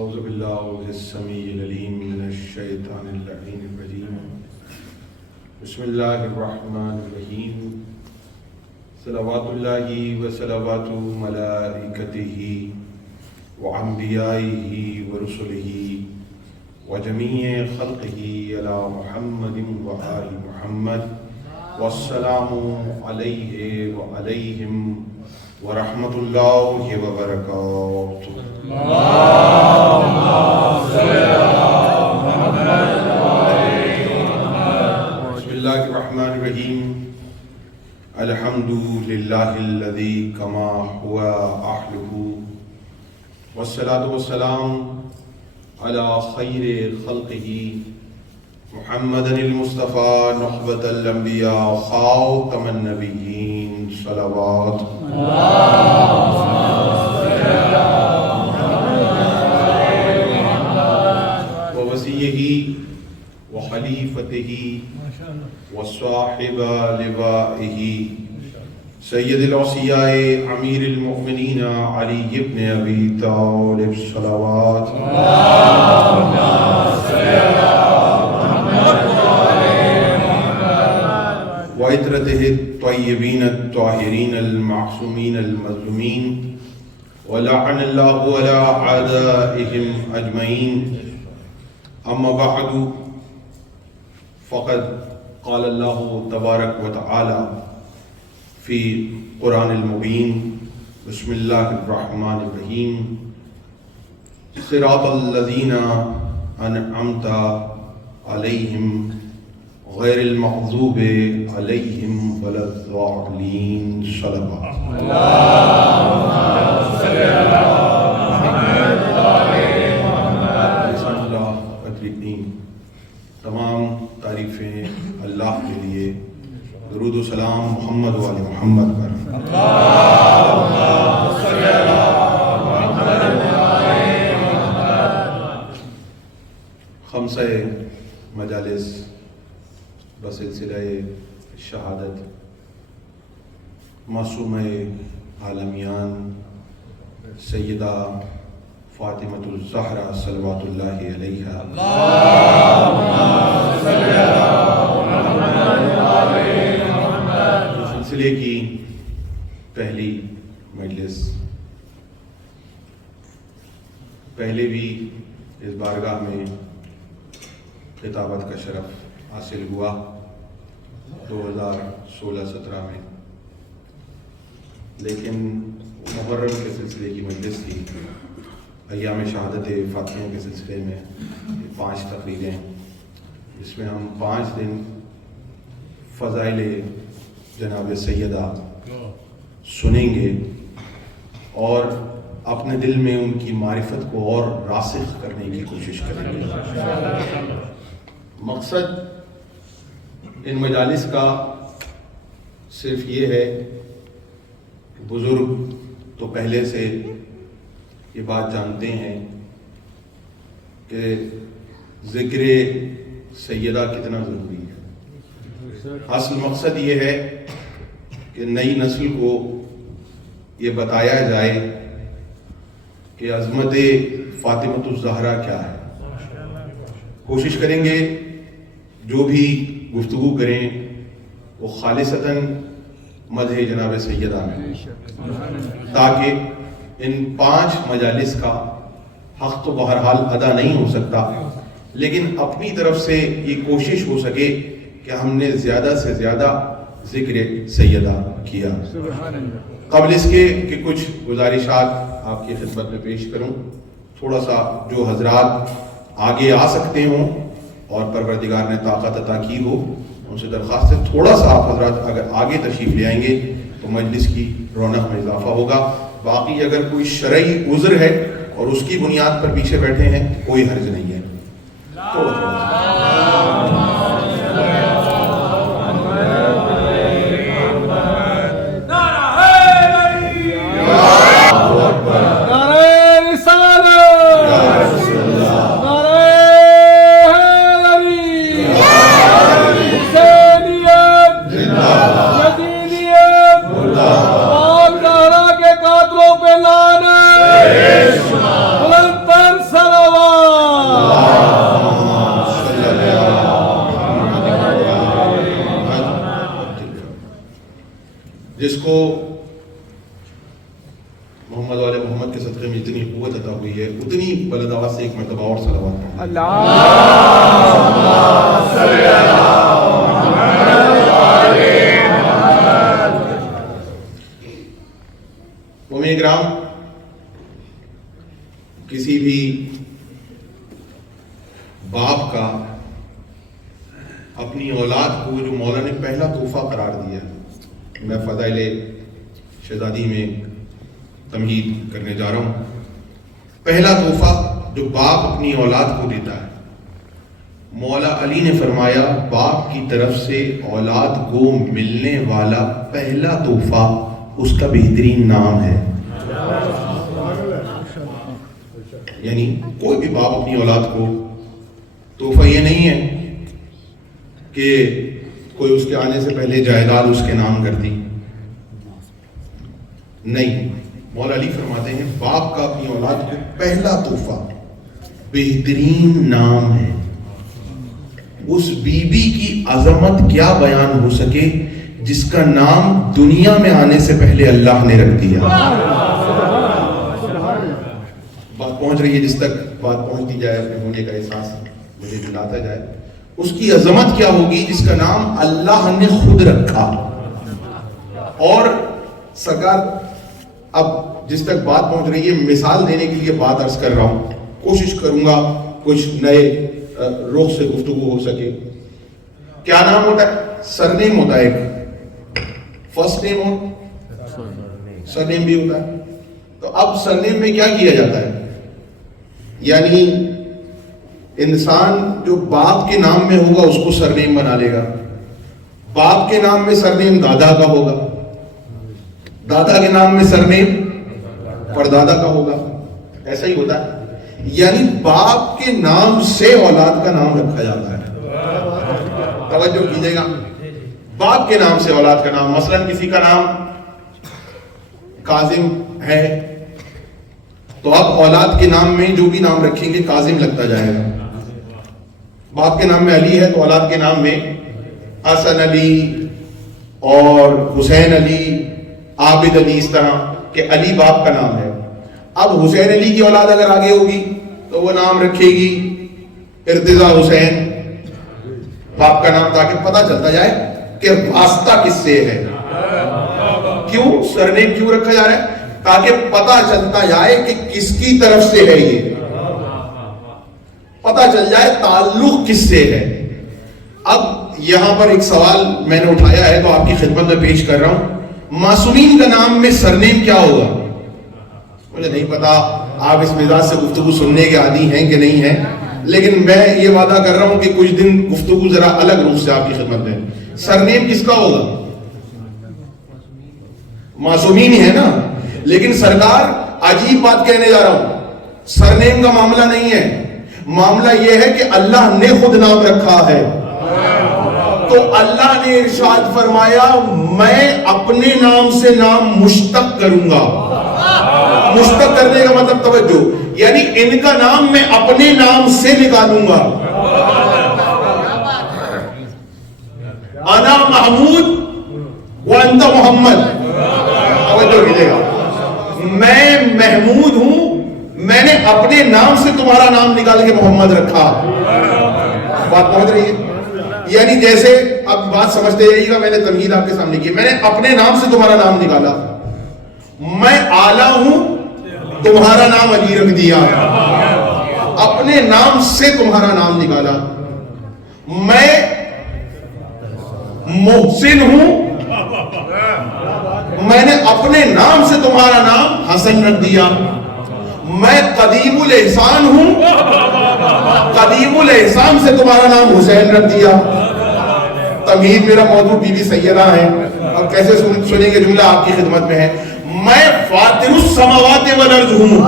اعوذ باللہ السمیع العلیم من الشیطان اللعین الرجیم بسم اللہ الرحمن الرحیم صلوات اللہ و صلوات ملائکتہ و انبیائہ و رسلہ و جمیع خلقہ علی محمد و آل محمد والسلام علیہ و علیہم ورحمۃ اللہ وبرکاتہ۔ بسم اللہ الرحمن الرحیم الحمد للہ الذی کما هو اہلہ والصلاة والسلام علی خیر خلقہ محمد المصطفیٰ نخبۃ الانبیاء خاتم النبیین صلوات ووصیہ وخلیفتہ وصاحب لوائہ سید الاوصیاء امیر المؤمنین علی بن ابی طالب صلوات وعطرته الطیبین الطاہرین المعصومین المظلومین ولعن اللہ علی اعدائهم اجمعین اما بعد فقد قال اللہ تبارک و تعالی فی قرآن المبین بسم اللہ الرحمن الرحیم صراط الذین انعمت علیہم غیر المغضوب علیہم ولا الضالین صلوات تمام تعریفیں اللہ کے لیے، درود و سلام محمد و آل محمد پر۔ خمسہ مجالس بسلسلہ شہادت معصومہ عالمیان سیدہ فاطمۃ الزہرا صلوات اللہ علیہا سلسلے کی پہلی مجلس، پہلے بھی اس بارگاہ میں خطابت کا شرف حاصل ہوا 2016-17 میں، لیکن محرم کے سلسلے کی مجلس تھی، ایام شہادت فاطمیہ کے سلسلے میں 5 تقریریں، جس میں ہم 5 دن فضائل جناب سیدہ سنیں گے اور اپنے دل میں ان کی معرفت کو اور راسخ کرنے کی کوشش کریں گے۔ مقصد ان مجالس کا صرف یہ ہے کہ بزرگ تو پہلے سے یہ بات جانتے ہیں کہ ذکر سیدہ کتنا ضروری ہے۔ اصل مقصد یہ ہے کہ نئی نسل کو یہ بتایا جائے کہ عظمت فاطمۃ الزہرا کیا ہے۔ کوشش کریں گے جو بھی گفتگو کریں وہ خالصتاً مدح جناب سیدہ میں، تاکہ ان 5 مجالس کا حق تو بہرحال ادا نہیں ہو سکتا، لیکن اپنی طرف سے یہ کوشش ہو سکے کہ ہم نے زیادہ سے زیادہ ذکر سیدہ کیا۔ قبل اس کے کہ کچھ گزارشات آپ کی خدمت میں پیش کروں، تھوڑا سا جو حضرات آگے آ سکتے ہوں اور پروردگار نے طاقت عطا کی ہو، ان سے درخواست ہے تھوڑا سا آپ حضرات اگر آگے تشریف لے آئیں گے تو مجلس کی رونق میں اضافہ ہوگا۔ باقی اگر کوئی شرعی عذر ہے اور اس کی بنیاد پر پیچھے بیٹھے ہیں کوئی حرج نہیں ہے۔ بلند تر سلام قوت عطا ہوئی ہے، اتنی بلند آواز سے ایک مرتبہ اور صلوات پڑھیں۔ مومنین کرام، کسی بھی باپ کا اپنی اولاد کو جو مولا نے پہلا تحفہ قرار دیا، میں فضائل شہزادی میں تمہید کرنے جا رہا ہوں۔ پہلا تحفہ جو باپ اپنی اولاد کو دیتا ہے، مولا علی نے فرمایا باپ کی طرف سے اولاد کو ملنے والا پہلا تحفہ اس کا بہترین نام ہے۔ یعنی کوئی بھی باپ اپنی اولاد کو تحفہ یہ نہیں ہے کہ کوئی اس کے آنے سے پہلے جائیداد اس کے نام کر دی، نہیں، مولا علی فرماتے ہیں باپ کا اپنی اولاد کو پہلا تحفہ بہترین نام ہے۔ اس بی بی کی عظمت کیا بیان ہو سکے جس کا نام دنیا میں آنے سے پہلے اللہ نے رکھ دیا۔ بات پہنچ رہی ہے، جس تک بات پہنچتی جائے اپنے ہونے کا احساس مجھے دلاتا جائے، اس کی عظمت کیا ہوگی جس کا نام اللہ نے خود رکھا۔ اور سرکار، اب جس تک بات پہنچ رہی ہے، مثال دینے کے لیے بات عرض کر رہا ہوں، کوشش کروں گا کچھ نئے رخ سے گفتگو ہو سکے۔ کیا نام ہوتا ہے؟ سرنیم ہوتا ہے، ایک فرسٹ نیم اور سرنیم بھی ہوتا ہے۔ تو اب سرنیم میں کیا کیا جاتا ہے؟ یعنی انسان جو باپ کے نام میں ہوگا اس کو سرنیم بنا لے گا، باپ کے نام میں سرنیم دادا کا ہوگا، دادا کے نام میں سرنیم پردادا کا ہوگا، ایسا ہی ہوتا ہے۔ یعنی باپ کے نام سے اولاد کا نام رکھا جاتا ہے۔ توجہ کیجئے گا، باپ کے نام سے اولاد کا نام، مثلا کسی کا نام کاظم ہے تو اب اولاد کے نام میں جو بھی نام رکھیں گے کاظم لگتا جائے گا۔ باپ کے نام میں علی ہے تو اولاد کے نام میں حسن علی اور حسین علی، عابد علی، اس طرح کہ علی باپ کا نام ہے۔ اب حسین علی کی اولاد اگر آگے ہوگی تو وہ نام رکھے گی ارتضا حسین، باپ کا نام، تاکہ پتہ چلتا جائے کہ واسطہ کس سے ہے۔ کیوں سرنیم کیوں رکھا جا رہا ہے؟ تاکہ پتہ چلتا جائے کہ کس کی طرف سے ہے، یہ پتہ چل جائے تعلق کس سے ہے۔ اب یہاں پر ایک سوال میں نے اٹھایا ہے تو آپ کی خدمت میں پیش کر رہا ہوں، معصومین کا نام میں سرنیم کیا ہوگا؟ مجھے نہیں پتا آپ اس مزاج سے گفتگو سننے کے عادی ہیں کہ نہیں ہیں، لیکن میں یہ وعدہ کر رہا ہوں کہ کچھ دن گفتگو ذرا الگ روپ سے آپ کی خدمت میں۔ سرنیم کس کا ہوگا؟ معصومین ہی ہے نا، لیکن سرکار عجیب بات کہنے جا رہا ہوں، سرنیم کا معاملہ نہیں ہے، معاملہ یہ ہے کہ اللہ نے خود نام رکھا ہے۔ تو اللہ نے ارشاد فرمایا میں اپنے نام سے نام مشتق کروں گا۔ مشتق کرنے کا مطلب توجہ، یعنی ان کا نام میں اپنے نام سے نکالوں گا۔ انا محمود وانت محمد، توجہ کیجئے گا، میں محمود ہوں، میں نے اپنے نام سے تمہارا نام نکال کے محمد رکھا۔ بات پہنچ رہی ہے؟ یعنی جیسے اب بات سمجھتے رہیے گا، میں نے تمہید آپ کے سامنے کی، میں نے اپنے نام سے تمہارا نام نکالا، میں آلہ ہوں، تمہارا نام علی رکھ دیا، اپنے نام سے تمہارا نام نکالا، میں محسن ہوں، میں نے اپنے نام سے تمہارا نام حسن رکھ دیا، میں قدیم الاحسان ہوں، قدیم الاحسان سے تمہارا نام حسین رکھ دیا۔ تمہید میرا موضوع بی بی سیدہ ہے، اب کیسے سنیں گے جملہ آپ کی خدمت میں ہے، میں فاطر السماوات والارض ہوں،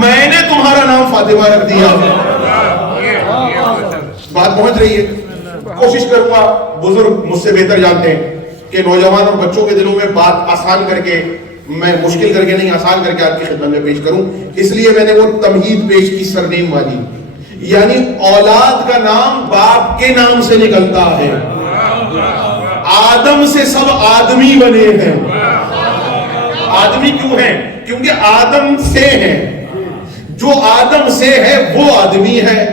میں نے تمہارا نام فاطمہ رکھ دیا۔ بات پہنچ رہی ہے؟ کوشش کروں گا، بزرگ مجھ سے بہتر جانتے ہیں کہ نوجوان اور بچوں کے دلوں میں بات آسان کر کے، میں مشکل کر کے نہیں، آسان کر کے آپ کی خدمت میں پیش کروں، اس لیے میں نے وہ تمہید پیش کی سرنیم والی، یعنی اولاد کا نام باپ کے نام سے نکلتا ہے۔ آدم سے سب آدمی بنے ہیں۔ آدمی کیوں ہیں؟ کیونکہ آدم سے ہے، جو آدم سے ہے وہ آدمی ہے،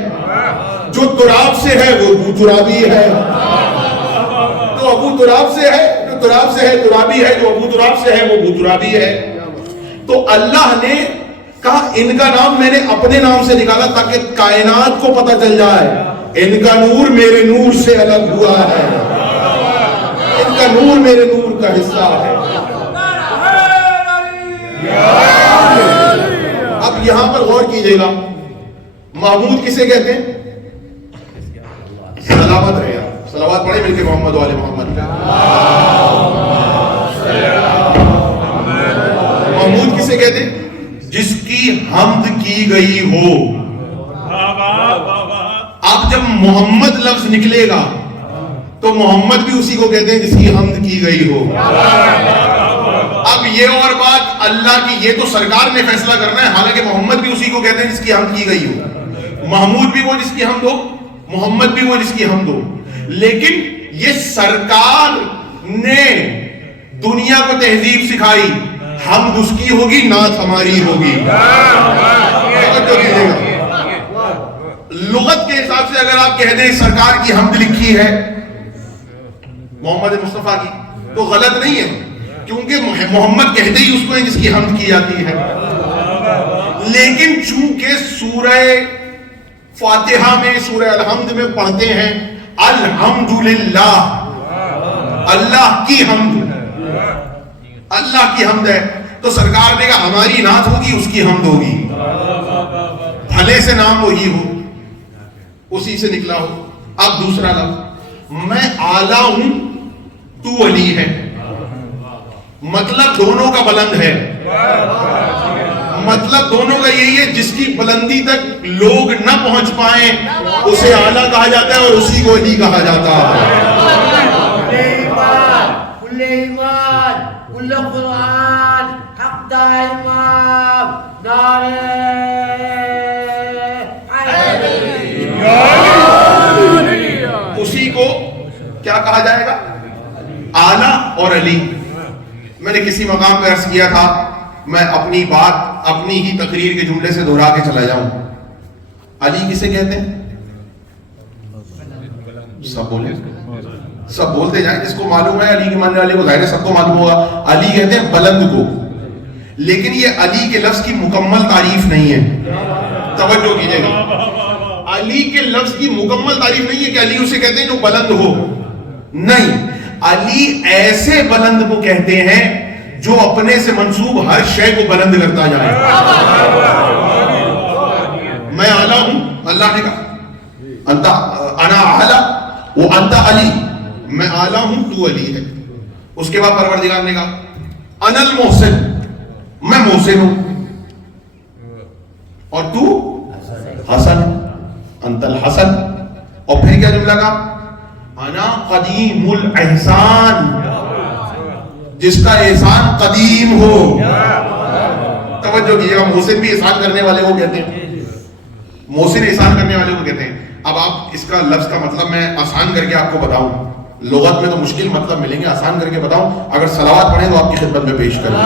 جو تراب سے ہے وہ ابو ترابی ہے، جو ابو تراب سے ہے، جو تراب سے ہے ترابی ہے، جو ابو تراب سے ہے وہ ابو ترابی ہے۔ تو اللہ نے کہا ان کا نام میں نے اپنے نام سے نکالا تاکہ کائنات کو پتہ چل جائے ان کا نور میرے نور سے الگ ہوا ہے، ان کا نور میرے نور کا حصہ ہے۔ اب یہاں پر غور کیجئے گا، محمود کسے کہتے ہیں؟ سلامت رہے آپ، صلوات پڑھیں مل کے محمد والے محمد۔ محمود کسے کہتے ہیں؟ جس کی حمد کی گئی ہو۔ اب جب محمد لفظ نکلے گا تو محمد بھی اسی کو کہتے ہیں جس کی حمد کی گئی ہو۔ اب یہ اور بات اللہ کی، یہ تو سرکار نے فیصلہ کرنا ہے، حالانکہ محمد بھی اسی کو کہتے ہیں جس کی حمد کی گئی ہو، محمود بھی وہ جس کی حمد ہو، محمد بھی وہ جس کی حمد ہو۔ لیکن یہ سرکار نے دنیا کو تہذیب سکھائی، حمد اس کی ہوگی نعت ہماری ہوگی۔ لغت کے حساب سے اگر آپ کہہ دیں سرکار کی حمد لکھی ہے محمد مصطفیٰ کی تو غلط نہیں ہے، کیونکہ محمد کہتے ہی اس کو جس کی حمد کی جاتی ہے۔ لیکن چونکہ سورہ فاتحہ میں، سورہ الحمد میں پڑھتے ہیں الحمدللہ، اللہ کی حمد، اللہ کی حمد ہے، تو سرکار نے کہا ہماری نعت ہوگی اس کی حمد ہوگی، بھلے سے نام وہی ہو، اسی سے نکلا ہو۔ اب دوسرا لفظ، میں اعلیٰ ہوں تو علی ہے، مطلب دونوں کا بلند ہے، مطلب دونوں کا یہی ہے جس کی بلندی تک لوگ نہ پہنچ پائیں اسے اعلیٰ کہا جاتا ہے اور اسی کو علی کہا جاتا ہے۔ اسی کو کیا کہا جائے گا؟ اعلیٰ اور علی۔ میں نے کسی مقام پہ عرض کیا تھا، میں اپنی بات اپنی ہی تقریر کے جملے سے دہرا کے چلا جاؤں، علی کسے کہتے ہیں؟ سب بولے، سب بولتے جائیں، جس کو معلوم ہے علی کے ماننے والے کو ظاہر ہے سب کو معلوم ہوگا، علی کہتے ہیں بلند کو۔ لیکن یہ علی کے لفظ کی مکمل تعریف نہیں ہے، توجہ کیجئے گا، علی کے لفظ کی مکمل تعریف نہیں ہے کہ علی اسے کہتے ہیں جو بلند ہو، نہیں، علی ایسے بلند کو کہتے ہیں جو اپنے سے منسوب ہر شے کو بلند کرتا جائے۔ میں اعلیٰ ہوں، اللہ نے کہا انا اعلیٰ وانت علی، میں اعلیٰ ہوں تو علی ہے۔ اس کے بعد پروردگار نے کہا انا المحسن، میں محسن ہوں، اور تو حسن، انت الحسن۔ اور پھر کیا جملہ کہا؟ انا قدیم الاحسان، جس کا احسان قدیم ہو۔ توجہ کیجیے گا، محسن بھی احسان کرنے والے کو کہتے ہیں، محسن احسان کرنے والے کو کہتے ہیں۔ اب آپ اس کا لفظ کا مطلب میں آسان کر کے آپ کو بتاؤں، لغت میں تو مشکل مطلب ملیں گے، آسان کر کے بتاؤں، اگر صلوات پڑھیں تو آپ کی خدمت میں پیش کروں۔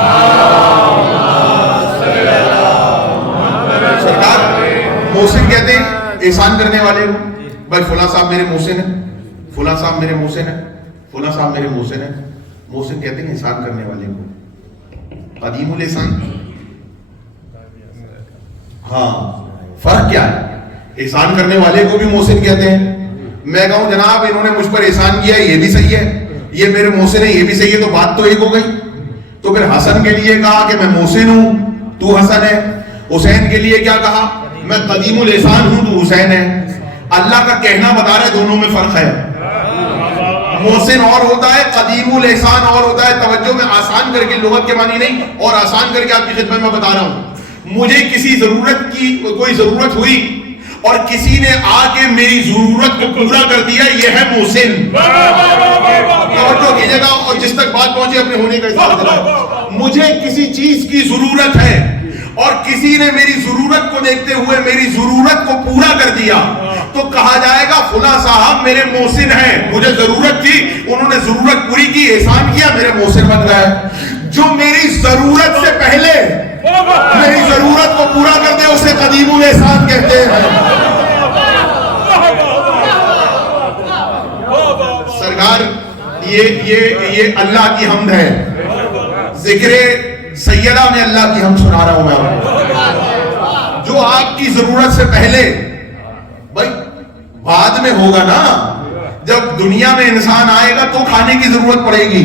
سرکار محسن کہتے ہیں احسان کرنے والے کو، بھائی فلاں صاحب میرے محسن ہیں، فلاں صاحب میرے محسن ہیں، فلاں صاحب میرے محسن ہیں۔ محسن کہتے ہیں احسان کرنے والے کو، قدیم الاحسان۔ ہاں، فرق کیا ہے؟ احسان کرنے والے کو بھی محسن کہتے ہیں، میں کہوں جناب انہوں نے مجھ پر احسان کیا ہے یہ بھی صحیح ہے، یہ میرے محسن ہے یہ بھی صحیح ہے، تو بات تو ایک ہو گئی۔ تو پھر حسن کے لیے کہا کہ میں محسن ہوں تو حسن ہے، حسین کے لیے کیا کہا؟ میں قدیم الاحسان ہوں تو حسین ہے۔ اللہ کا کہنا بتا رہا ہے دونوں میں فرق ہے، محسن اور ہوتا ہے، قدیم الاحسان اور ہوتا ہے۔ توجہ، میں آسان کر کے لغت کے معنی نہیں اور آسان کر کے آپ کی خدمت میں بتا رہا ہوں۔ مجھے کسی ضرورت کی کوئی ضرورت ہوئی اور کسی نے آ کے میری ضرورت کو پورا کر دیا، یہ ہے محسن۔ توجہ کیجیے گا، اور جس تک بات پہنچے اپنے ہونے کا حساب دلائیں۔ مجھے کسی چیز کی ضرورت ہے اور کسی نے میری ضرورت کو دیکھتے ہوئے میری ضرورت کو پورا کر دیا، تو کہا جائے گا فلاں صاحب میرے محسن ہیں، مجھے ضرورت تھی انہوں نے ضرورت پوری کی، احسان کیا، میرے محسن بن گئے۔ جو میری ضرورت سے پہلے پورا کر دے اسے قدیم الاحسان کہتے ہیں. سرکار یہ اللہ کی حمد ہے. ذکر سیدہ میں اللہ کی حمد سنا رہا ہوں میں آپ کو. جو آپ کی ضرورت سے پہلے بھائی بعد میں ہوگا نا. جب دنیا میں انسان آئے گا تو کھانے کی ضرورت پڑے گی.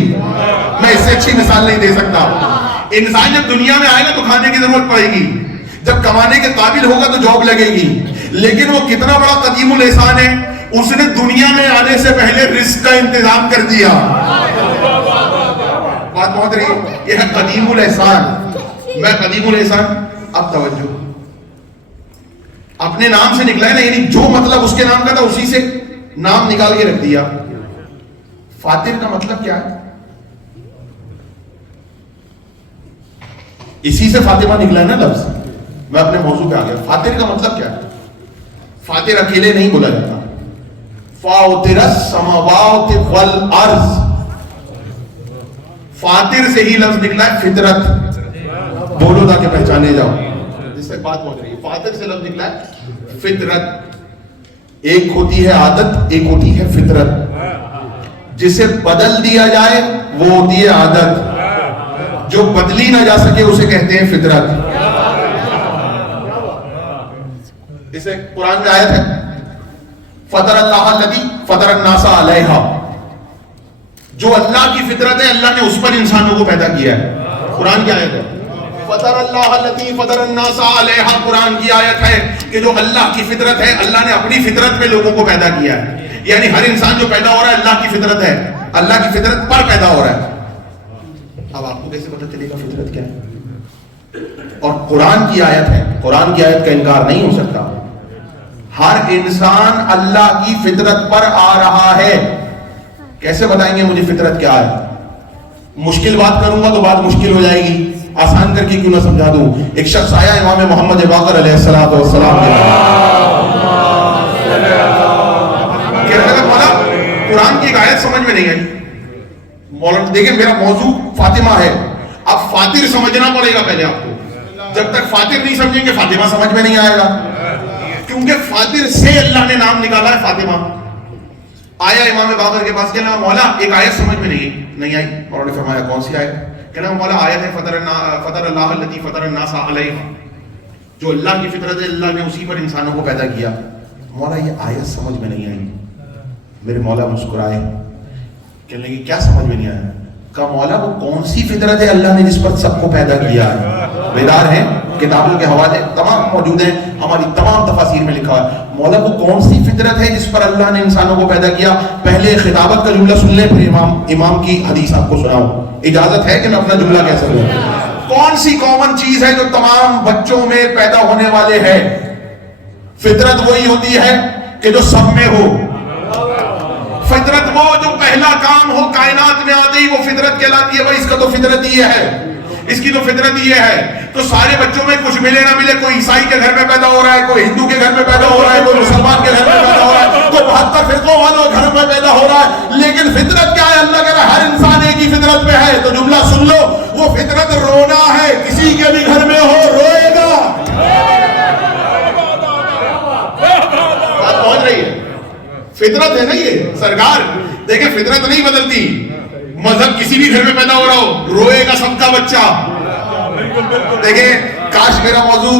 میں اس سے اچھی مثال نہیں دے سکتا. انسان جب دنیا میں آئے گا تو کھانے کی ضرورت پڑے گی. جب کمانے کے قابل ہوگا تو جاب لگے گی. لیکن وہ کتنا بڑا قدیم الاحسان ہے, اس نے دنیا میں آنے سے پہلے رزق کا انتظام کر دیا. بات بہت رہی, یہ ہے قدیم الاحسان. میں قدیم الاحسان, اب توجہ, اپنے نام سے نکلا ہے نا, یعنی جو مطلب اس کے نام کا تھا اسی سے نام نکال کے رکھ دیا. فاتر کا مطلب کیا ہے؟ اسی سے فاطمہ نکلا ہے نا لفظ. میں اپنے موضوع پہ آ گیا. فاتر کا مطلب کیا ہے؟ فاتر اکیلے نہیں بولا جاتا. فاطر السماوات والارض, فاتر سے ہی لفظ نکلا ہے. فطرت بولو تاکہ پہچانے جاؤ, جس سے بات پہنچ رہی ہے. فاتر سے لفظ نکلا ہے فطرت. ایک ہوتی ہے عادت, ایک ہوتی ہے فطرت. جسے بدل دیا جائے وہ ہوتی ہے عادت, جو بدلی نہ جا سکے اسے کہتے ہیں فطرت. اسے قرآن میں آیت ہے فطر اللہ الذی فطر الناس علیہا. جو اللہ کی فطرت ہے اللہ نے اس پر انسانوں کو پیدا کیا ہے. قرآن کی آیت ہے فطر اللہ الذی فطر الناس علیہا. قرآن کی آیت ہے کہ جو اللہ کی فطرت ہے اللہ نے اپنی فطرت میں لوگوں کو پیدا کیا ہے. یعنی ہر انسان جو پیدا ہو رہا ہے اللہ کی فطرت ہے, اللہ کی فطرت پر پیدا ہو رہا ہے. اب آپ کو کیسے پتہ چلے گا فطرت کیا ہے؟ اور قرآن کی آیت ہے, قرآن کی آیت کا انکار نہیں ہو سکتا. ہر انسان اللہ کی فطرت پر آ رہا ہے. کیسے بتائیں گے مجھے فطرت کیا ہے؟ مشکل بات کروں گا تو بات مشکل ہو جائے گی, آسان کر کے کیوں نہ سمجھا دوں. ایک شخص آیا امام محمد باقر علیہ السلام کہنے لگا مولا قرآن کی ایک آیت سمجھ میں نہیں آئی. مولانا دیکھیں میرا موضوع فاطمہ ہے, اب فاتر سمجھنا پڑے گا پہلے آپ کو. جب تک فاتر نہیں سمجھیں گے فاطمہ سمجھ میں نہیں آئے گا, کیونکہ فاتر سے اللہ نے نام نکالا ہے فاطمہ. آیا امام باقر کے پاس, کہنا مولا ایک آیت سمجھ میں نہیں آئی. مولا نے فرمایا کون سی آیت؟ کہنا مولا آیت ہے فطر اللہ الذی فطر الناس علیہ. جو اللہ کی فطرت ہے اللہ نے اسی پر انسانوں کو پیدا کیا. مولا یہ آیت سمجھ میں نہیں آئی. میرے مولا مسکرائے, کہنے لگے کیا سمجھ میں نہیں آیا؟ کہا مولا وہ کون سی فطرت ہے اللہ نے جس پر سب کو پیدا کیا ہے؟ بیدار ہیں, کتابوں کے حوالے تمام موجود ہیں, ہماری تمام تفاسیر میں لکھا ہے. مولا وہ کون سی فطرت ہے جس پر اللہ نے انسانوں کو پیدا کیا؟ پہلے خطابت کا جملہ سن لیں پھر امام کی حدیث آپ کو سناؤں. اجازت ہے کہ میں اپنا جملہ کہہ سکوں؟ کون سی کامن چیز ہے جو تمام بچوں میں پیدا ہونے والے ہے؟ فطرت وہی ہوتی ہے کہ جو سب میں ہو. فطرت وہ جو پہلا کام ہو کائنات میں آتے ہی وہ فطرت کہلاتی ہے. بھائی اس کا تو فطرت ہی ہے, اس کی تو فطرت یہ ہے. تو سارے بچوں میں کچھ ملے نہ ملے, کوئی عیسائی کے گھر میں پیدا ہو رہا ہے, کوئی ہندو کے گھر میں پیدا ہو رہا ہے, کوئی مسلمان کے گھر میں پیدا ہو رہا ہے, کوئی 72 فرقوں والوں کے گھر میں پیدا ہو رہا ہے. لیکن فطرت کیا ہے؟ اللہ کہہ رہا ہے ہر انسان ایک ہی فطرت میں ہے. تو جملہ سن لو, وہ فطرت رونا ہے. کسی کے بھی گھر میں ہو روئے گا. بات پہنچ رہی ہے؟ فطرت ہے نا یہ سرکار. دیکھیں فطرت نہیں بدلتی. مذہب کسی بھی گھر میں پیدا ہو رہا ہو روئے گا سب کا بچہ. دیکھیں کاش میرا موضوع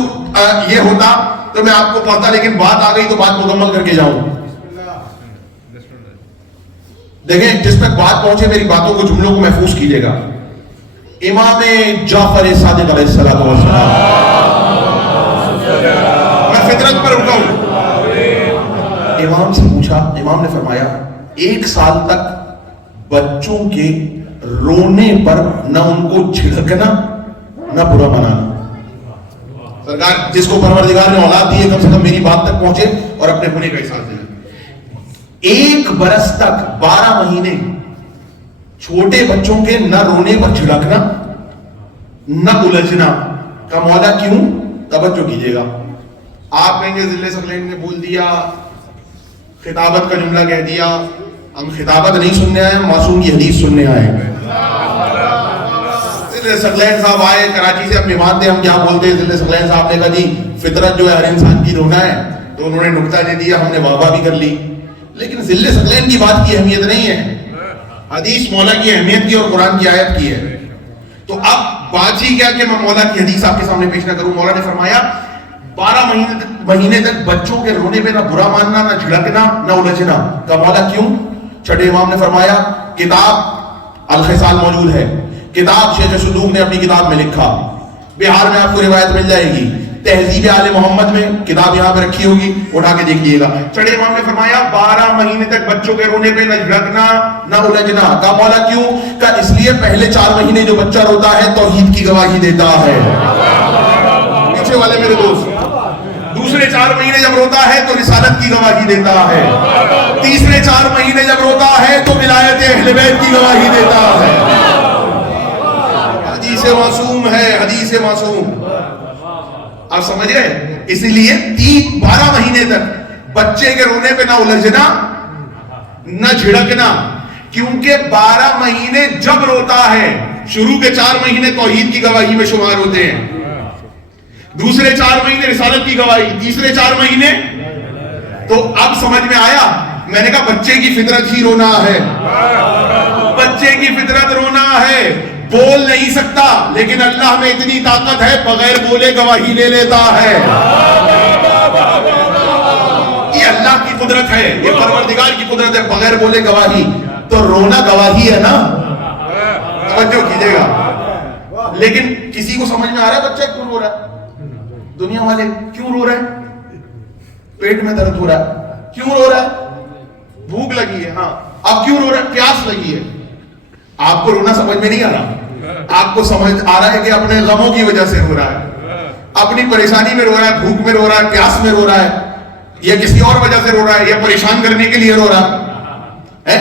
یہ ہوتا تو میں آپ کو پڑھتا, لیکن بات آ گئی تو بات مکمل کر کے جاؤں. دیکھیں جس تک بات پہنچے میری باتوں کو جملوں کو محفوظ کیجیے گا. امام جعفر صادق علیہ السلام, میں فطرت پر رکا ہوں. امام سے پوچھا, امام نے فرمایا 1 سال تک بچوں کے رونے پر نہ ان کو جھڑکنا نہ برا منانا. سرکار جس کو پروردگار نے اولاد دی ہے کم سے کم میری بات تک پہنچے اور اپنے ہونے کا احساس دے. 1 برس تک 12 مہینے چھوٹے بچوں کے نہ رونے پر جھڑکنا نہ الجھنا. کا مولا کیوں؟ توجہ کیجیے گا. آپ کہیں گے ذل ثقلین نے بول دیا, خطابت کا جملہ کہہ دیا. ہم خطابت نہیں سننے آئے, ہم معصوم کی حدیث سننے آئے. ضلع ثقلین صاحب آئے کراچی سے، اپنی بات ہم کیا بولتے ہیں، ضلع ثقلین صاحب نے کہا جی فطرت جو ہے ہر انسان کی رونا ہے، تو انہوں نے نکتہ دے دیا، ہم نے واہ بھی کر لی. لیکن ضلع ثقلین کی بات کی اہمیت نہیں ہے، حدیث مولا کی اہمیت کی اور قرآن کی آیت کی ہے. تو اب بات ہی کیا کہ میں مولا کی حدیث آپ کے سامنے پیش نہ کروں. مولا نے فرمایا 12 مہینے تک بچوں کے رونے پہ نہ برا ماننا، نہ جھڑکنا، نہ الجھنا. کا مولا کیوں؟ چھٹے امام نے فرمایا کتاب الخصال موجود ہے، کتاب شیخ صدوق نے اپنی کتاب میں لکھا، بہار میں آپ کو روایت مل جائے گی، تہذیب آل محمد میں کتاب یہاں پہ رکھی ہوگی، اٹھا کے دیکھ لیے گا. چھٹے امام نے فرمایا 12 مہینے تک بچوں کے رونے پہ نہ جھڑکنا نہ الجھنا. کا مولا کیوں؟ کہ اس لیے پہلے 4 مہینے جو بچہ روتا ہے توحید کی گواہی دیتا ہے. پیچھے والے میرے دوست، دوسرے 4 مہینے جب روتا ہے تو رسالت کی گواہی دیتا ہے، تیسرے 4 مہینے جب روتا ہے تو ولایت اہل بیت کی گواہی دیتا ہے. حدیث معصوم ہے، حدیث معصوم. آپ سمجھ رہے؟ اسی لیے 12 مہینے تک بچے کے رونے پہ نہ الجھنا نہ جھڑکنا، کیونکہ 12 مہینے جب روتا ہے، شروع کے 4 مہینے توحید کی گواہی میں شمار ہوتے ہیں، دوسرے 4 مہینے رسالت کی گواہی، تیسرے 4 مہینے. تو اب سمجھ میں آیا. میں نے کہا بچے کی فطرت ہی رونا ہے، بچے کی فطرت رونا ہے، بول نہیں سکتا لیکن اللہ میں اتنی طاقت ہے بغیر بولے گواہی لے لیتا ہے. یہ اللہ کی قدرت ہے، یہ پروردگار کی قدرت ہے، بغیر بولے گواہی. تو رونا گواہی ہے نا، توجہ کیجئے گا. لیکن کسی کو سمجھ میں آ رہا ہے بچہ کیوں رو رہا ہے؟ دنیا والے کیوں رو رہے ہیں؟ پیٹ میں درد ہو رہا ہے. کیوں رو رہا ہے؟ بھوک لگی ہے. ہاں اب کیوں رو رہا ہے؟ پیاس لگی ہے. آپ کو رونا سمجھ میں نہیں آ رہا، آپ کو سمجھ آ رہا ہے کہ اپنے غموں کی وجہ سے رو رہا ہے، اپنی پریشانی میں رو رہا ہے، بھوک میں رو رہا ہے، پیاس میں رو رہا ہے، یا کسی اور وجہ سے رو رہا ہے، یا پریشان کرنے کے لیے رو رہا ہے.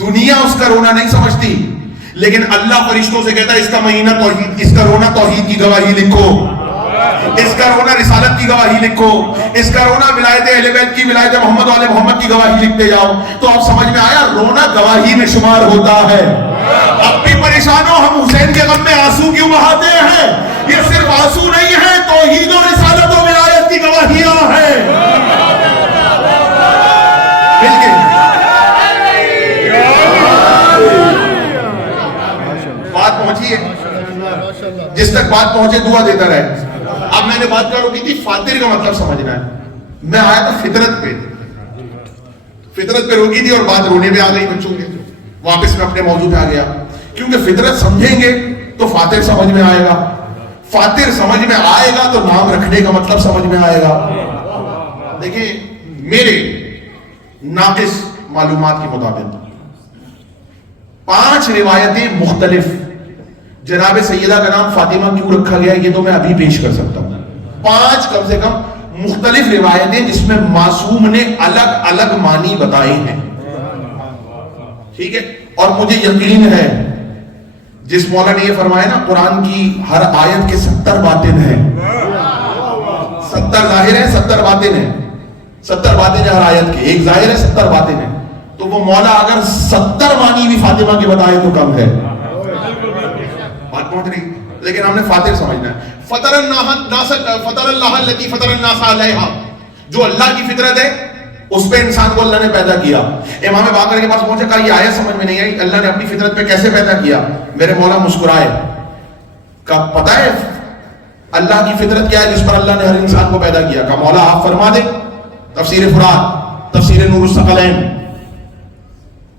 دنیا اس کا رونا نہیں سمجھتی، لیکن اللہ فرشتوں سے کہتا ہے اس کا مہینہ توحید، اس کا رونا توحید کی گواہی لکھو، اس کا رونا رسالت کی گواہی لکھو، اس کا رونا ولایت اہل بیت کی، ولایت محمد والے محمد کی گواہی لکھتے جاؤ. تو اب سمجھ میں آیا رونا گواہی میں شمار ہوتا ہے. اب بھی پریشان ہو، ہم حسین کے غم میں آنسو کیوں بہاتے ہیں؟ یہ صرف آنسو نہیں ہے، توحید و رسالت و ولایت کی گواہیاں ہیں. مل کے بات پہنچی ہے، جس تک بات پہنچے دعا دیتا رہے. اب میں نے بات کر رکی تھی فاتر کا مطلب سمجھنا ہے. میں آیا تھا فطرت پہ روکی تھی اور بات رونے پہ آ گئی بچوں کے. واپس میں اپنے موضوع پہ آ گیا، کیونکہ فطرت سمجھیں گے تو فاتر سمجھ میں آئے گا، فاتر سمجھ میں آئے گا تو نام رکھنے کا مطلب سمجھ میں آئے گا. دیکھیں میرے ناقص معلومات کے مطابق 5 روایتیں مختلف جناب سیدہ کا نام فاطمہ کیوں رکھا گیا یہ تو میں ابھی پیش کر سکتا ہوں. 5 کم سے کم مختلف روایتیں جس میں معصوم نے الگ الگ معنی بتائے ہیں. ٹھیک ہے، اور مجھے یقین ہے جس مولا نے یہ فرمایا نا قرآن کی ہر آیت کے 70 باطن ہیں، 70 ظاہر ہیں 70 باطن ہیں، 70 باطن ہیں ہر آیت کے، ایک ظاہر ہے 70 باطن ہیں. تو وہ مولا اگر 70 معنی بھی فاطمہ کے بتائے تو کم ہے. بات پہنچ رہی، لیکن ہم نے فاتر سمجھنا ہے. فطر اللہ الذی فطر الناس علیہا، جو اللہ کی فطرت ہے اس پہ انسان کو اللہ نے پیدا کیا. امام باقر کے پاس پہنچے، کہا یہ آیت سمجھ میں نہیں آئی، اللہ نے اپنی فطرت پہ کیسے پیدا کیا؟ میرے مولا مسکرائے، کہا پتہ ہے اللہ کی فطرت کیا ہے جس پر اللہ نے ہر انسان کو پیدا کیا؟ کہا مولا آپ فرما دیں. تفسیر فرات، تفسیر نور الثقلین،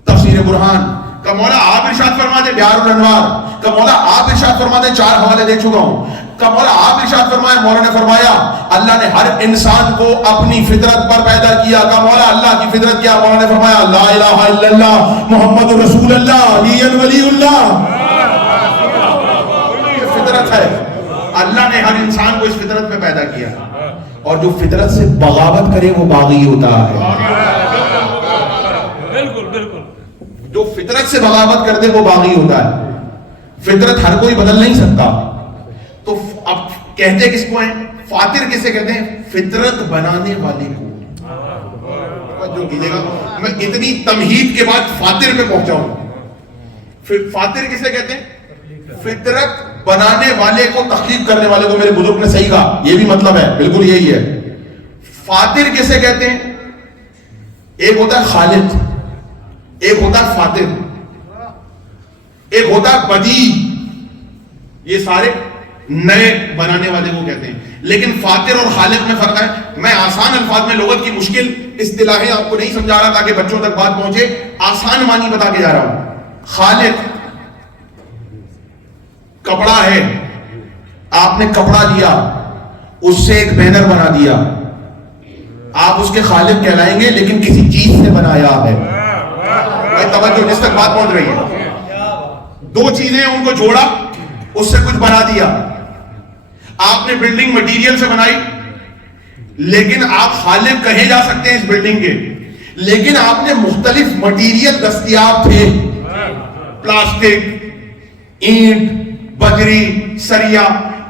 تفسیر برہان. کہ مولا آپ ارشاد فرما دیں بیار الانوار. کہ مولا آپ ارشاد فرما دیں، 4 حوالے دے چکا ہوں. کہ مولا آپ ارشاد فرمائے. مولا نے فرمایا اللہ نے ہر انسان کو اپنی فطرت پر پیدا کیا. کہ مولا اللہ کی فطرت کیا؟ مولا نے فرمایا لا الہ الا اللہ محمد رسول اللہ ہی ولی اللہ. یہ فطرت ہے، اللہ نے ہر انسان کو اس فطرت میں پیدا کیا. اور جو فطرت سے بغاوت کرے وہ باغی ہوتا ہے. جو فطرت سے بغاوت کر دے وہ باغی ہوتا ہے. فطرت ہر کوئی بدل نہیں سکتا. تو اب کہتے کس کو ہیں؟ فاتر کسے کہتے ہیں؟ فطرت بنانے والے کو. جو کیجئے گا میں اتنی تمہید کے بعد فاتر پہ پہنچا ہوں. فاتر کسے کہتے ہیں؟ فطرت بنانے والے کو، تخلیق کرنے والے کو میرے بزرگ نے صحیح کہا، یہ بھی مطلب ہے، بالکل یہی ہے. فاتر کسے کہتے ہیں؟ ایک ہوتا ہے خالق، ایک ہوتا ہے فاتر، ایک ہوتا ہے بدیع. یہ سارے نئے بنانے والے کو کہتے ہیں. لیکن فاتر اور خالق میں فرق ہے. میں آسان الفاظ میں لغت کی مشکل اصطلاحیں آپ کو نہیں سمجھا رہا تاکہ بچوں تک بات پہنچے، آسان معنی بتا کے جا رہا ہوں. خالق کپڑا ہے، آپ نے کپڑا لیا، اس سے ایک بینر بنا دیا، آپ اس کے خالق کہلائیں گے، لیکن کسی چیز سے بنایا ہے. توجہ، جس تک بات پہنچ رہی ہے. دو چیزیں ان کو جوڑا، اس سے کچھ بنا دیا. آپ نے بلڈنگ مٹیریل سے بنائی، لیکن آپ خالق کہے جا سکتے ہیں اس بلڈنگ کے، لیکن آپ نے مختلف مٹیریل دستیاب تھے، پلاسٹک، اینٹ، بجری، سریا،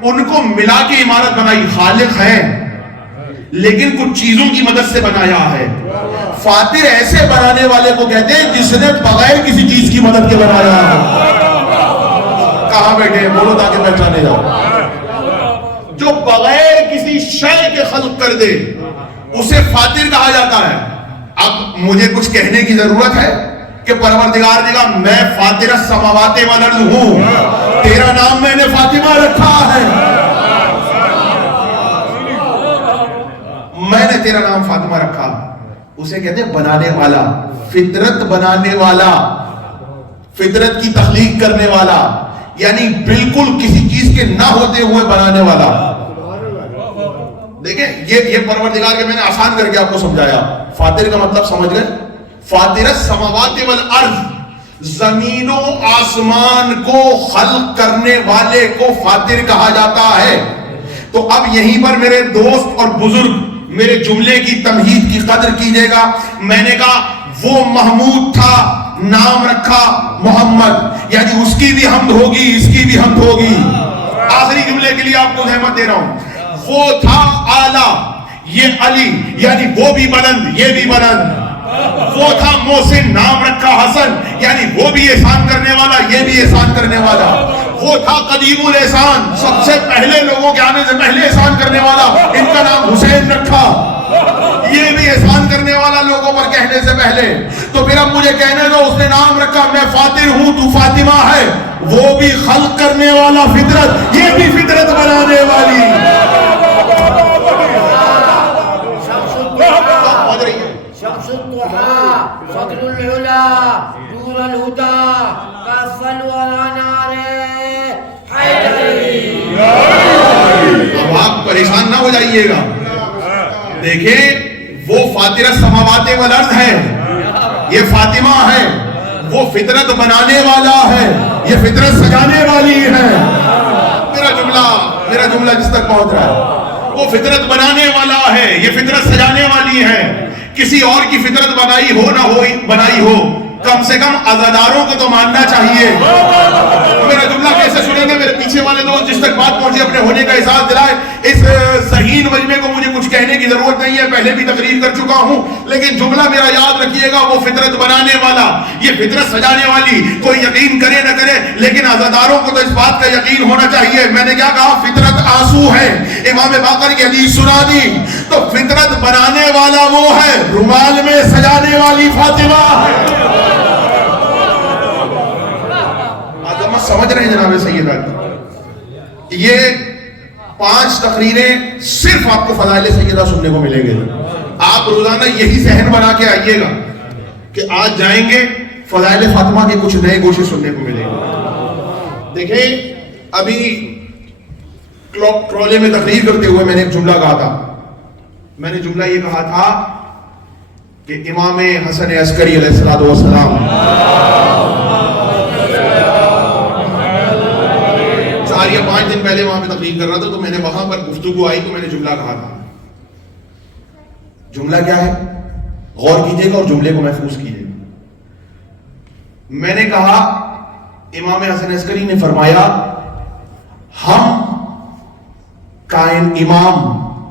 ان کو ملا کے عمارت بنائی. خالق ہے لیکن کچھ چیزوں کی مدد سے بنایا ہے. فاتر ایسے بنانے والے کو کہتے ہیں جس نے بغیر کسی چیز کی مدد کے بنایا ہے. کہاں بیٹھے ہیں؟ بولو تاکہ پہچانے جاؤ. جو بغیر کسی شے کے خلق کر دے اسے فاتر کہا جاتا ہے. اب مجھے کچھ کہنے کی ضرورت ہے کہ پروردگار نے کہا میں فاتر السماوات والارض ہوں، تیرا نام میں نے فاطمہ رکھا ہے، میں نے تیرا نام فاطمہ رکھا. اسے کہتے ہیں بنانے والا، فطرت بنانے والا، فطرت کی تخلیق کرنے والا، یعنی بالکل کسی چیز کے نہ ہوتے ہوئے بنانے والا. دیکھیں یہ پروردگار کے میں نے آسان کر کے آپ کو سمجھایا. فاتر کا مطلب سمجھ گئے؟ فاتر السماوات والارض، زمین و آسمان کو خلق کرنے والے کو فاتر کہا جاتا ہے. تو اب یہیں پر میرے دوست اور بزرگ میرے جملے کی تمہید کی قدر کیجئے گا. میں نے کہا وہ محمود تھا، نام رکھا محمد، یعنی اس کی بھی حمد ہوگی، اس کی بھی حمد ہوگی. آخری جملے کے لیے آپ کو زحمت دے رہا ہوں. وہ تھا اعلیٰ، یہ علی، یعنی وہ بھی بلند، یہ بھی بلند. وہ تھا محسن، نام رکھا حسن، یعنی وہ بھی احسان کرنے والا، یہ بھی احسان کرنے والا. وہ تھا قدیم الاحسان، سب سے پہلے لوگوں کے آنے سے پہلے احسان کرنے والا، ان کا نام حسین رکھا، یہ بھی احسان کرنے والا لوگوں پر کہنے سے پہلے. تو پھر اب مجھے کہنے دو، اس نے نام رکھا میں فاتر ہوں، تو فاطمہ ہے، وہ بھی خلق کرنے والا، فطرت، یہ بھی فطرت بنانے والی. شمس الضحى فضل العلا نور الهدى كف الورى حیدری. اب آپ پریشان نہ ہو جائیے گا. دیکھیں وہ فاتر السماوات والارض ہے، یہ فاطمہ ہے. وہ فطرت بنانے والا ہے، یہ فطرت سجانے والی ہے. میرا جملہ جس تک پہنچ رہا ہے، وہ فطرت بنانے والا ہے، یہ فطرت سجانے والی ہے. کسی اور کی فطرت بنائی ہو نہ ہو بنائی ہو، کم سے کم عزاداروں کو تو ماننا چاہیے. میرا جملہ کیسے سنیں گے؟ میرے پیچھے والے دوست جس تک بات پہنچے اپنے ہونے کا احساس دلائے. اس ذہین مجمع کو مجھے کچھ کہنے کی ضرورت نہیں ہے، پہلے بھی تقریر کر چکا ہوں، لیکن جملہ میرا یاد رکھیے گا. وہ فطرت بنانے والا، یہ فطرت سجانے والی. کوئی یقین کرے نہ کرے، لیکن عزاداروں کو تو اس بات کا یقین ہونا چاہیے. میں نے کیا کہا؟ فطرت آنسو ہے. امام باقر کی حدیث سنا دی. تو فطرت بنانے والا وہ ہے، رومال میں سجانے والی فاطمہ ہے. سمجھ رہے ہیں جناب سیدہ؟ یہ 5 تقریریں صرف آپ کو فضائل سیدہ سننے کو ملیں گے. آپ روزانہ یہی ذہن بنا کے آئیے گا کہ آج جائیں گے فضائل فاطمہ کے کچھ نئے گوشے سننے کو ملیں گے. دیکھیں ابھی ٹرولے میں تقریر کرتے ہوئے میں نے ایک جملہ کہا تھا. میں نے جملہ یہ کہا تھا کہ امام حسن عسکری علیہ السلام 4 یا 5 دن پہلے وہاں پہ تقریر کر رہا تھا، تو میں نے وہاں پر گفتگو آئی تو میں نے جملہ کہا تھا. جملہ کیا ہے؟ غور کیجئے گا اور جملے کو محفوظ کیجئے گا. میں نے کہا امام حسن عسکری نے فرمایا ہم امام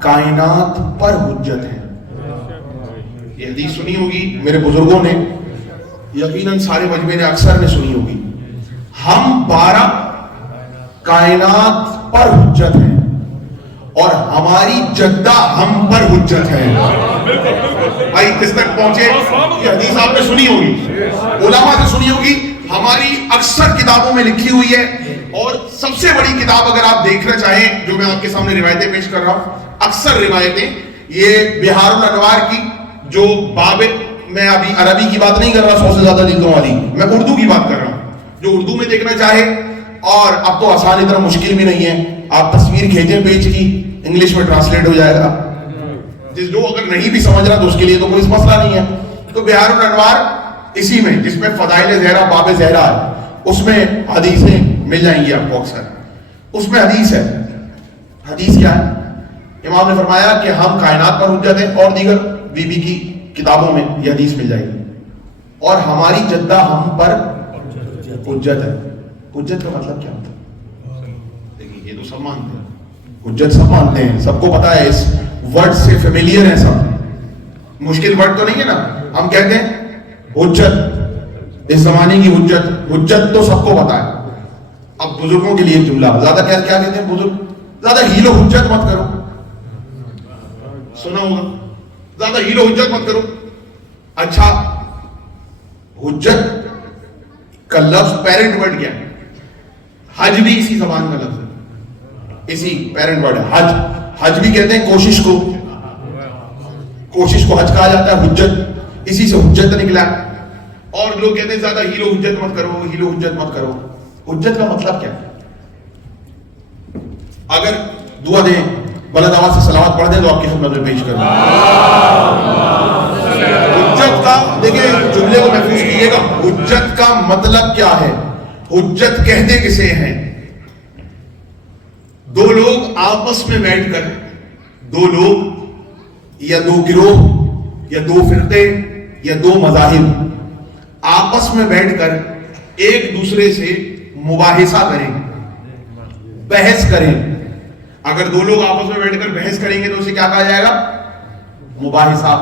کائنات پر حجت ہیں. یہ حدیث سنی ہوگی میرے بزرگوں نے، یقیناً سارے مجمع نے اکثر نے سنی ہوگی. ہم 12 کائنات پر حجت ہے اور ہماری جدہ ہم پر حجت ہے. بھائی کس تک پہنچے؟ یہ حدیث آپ نے سنی ہوگی, علماء سے سنی ہوگی, ہماری اکثر کتابوں میں لکھی ہوئی ہے. اور سب سے بڑی کتاب اگر آپ دیکھنا چاہیں جو میں آپ کے سامنے روایتیں پیش کر رہا ہوں, اکثر روایتیں یہ بہار الانوار کی جو باب, میں ابھی عربی کی بات نہیں کر رہا 100 سے زیادہ جلدوں والی, میں اردو کی بات کر رہا ہوں. جو اردو میں دیکھنا چاہے, اور اب تو آسان اتنا مشکل بھی نہیں ہے, آپ تصویر کھینچیں پیج کی, انگلش میں ٹرانسلیٹ ہو جائے گا. جو اگر نہیں بھی سمجھ رہا تو اس کے لیے تو کوئی مسئلہ نہیں ہے. تو بہار الانوار اسی میں, جس میں فضائل زہرا باب زہرا ہے, اس میں حدیثیں مل جائیں گی آپ کو اکثر. اس میں حدیث ہے. حدیث کیا ہے؟ امام نے فرمایا کہ ہم کائنات پر حجت ہیں, اور دیگر بی بی کی کتابوں میں یہ حدیث مل جائے گی, اور ہماری جدہ ہم پر حجت ہے. حجت کا مطلب کیا ہوتا ہے؟ دیکھیے یہ تو سب مانتے ہیں, حجت سب مانتے ہیں, سب کو پتا ہے, اس ورڈ سے فیملیئر ہیں سب, مشکل ورڈ تو نہیں ہے نا. ہم کہتے ہیں حجت, اس زمانے کی حجت, حجت تو سب کو پتا ہے. اب بزرگوں کے لیے ایک جملہ, زیادہ کیا کہتے ہیں بزرگ, زیادہ ہیلو حجت مت کرو, سنا ہوگا, زیادہ ہیلو حجت مت کرو. اچھا, حجت کا لفظ پیرنٹ ورڈ کیا ہے؟ حج بھی اسی زبان کا لفظ ہے, اسی پیرنٹ ورڈ ہے حج. حج بھی کہتے ہیں کوشش کو, کوشش کو حج کہا جاتا ہے. حجت اسی سے حجت نکلا ہے. اور لوگ کہتے ہیں زیادہ ہیلو حجت مت کرو, ہیلو حجت مت کرو. حجت کا مطلب کیا ہے؟ اگر دعا دیں, بلند آواز سے صلوات پڑھ دیں تو آپ کی خدمت میں پیش کروں. حجت کا دیکھیں, جملے کو محفوظ کیجیے گا. حجت کا مطلب کیا ہے؟ حجت کہتے کسے ہیں؟ دو لوگ آپس میں بیٹھ کر, دو لوگ یا دو گروہ یا دو فرقے یا دو مذاہب آپس میں بیٹھ کر ایک دوسرے سے مباحثہ کریں, بحث کریں. اگر دو لوگ آپس میں بیٹھ کر بحث کریں گے تو اسے کیا کہا جائے گا؟ مباحثہ.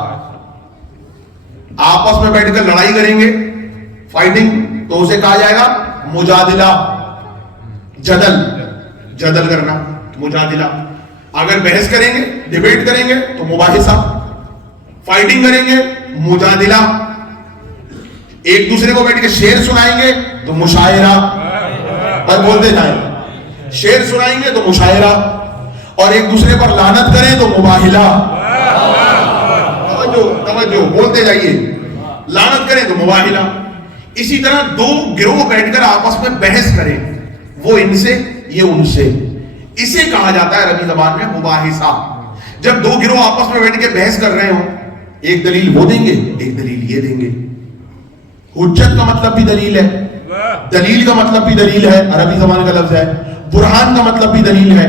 آپس میں بیٹھ کر لڑائی کریں گے, فائٹنگ, تو اسے کہا جائے گا مجادلہ. جدل, جدل کرنا, مجادلہ. اگر بحث کریں گے, ڈیبیٹ کریں گے تو مباحثہ. فائٹنگ کریں گے, مجادلہ. ایک دوسرے کو بیٹھ کے شعر سنائیں گے تو مشاعرہ, اور بولتے جائیں. شعر سنائیں گے تو مشاعرہ, اور ایک دوسرے پر لعنت کریں تو مباہلہ. توجہ, بولتے جائیے. لعنت کریں تو مباہلہ. اسی طرح دو گروہ بیٹھ کر آپس میں بحث کریں, وہ ان سے یہ ان سے, اسے کہا جاتا ہے عربی زبان میں مباحثہ. جب دو گروہ آپس میں بیٹھ کے بحث کر رہے ہوں, ایک دلیل وہ دیں گے, ایک دلیل یہ دیں گے. حجت کا مطلب بھی دلیل ہے, دلیل کا مطلب بھی دلیل ہے, عربی زبان کا لفظ ہے. برہان کا مطلب بھی دلیل ہے.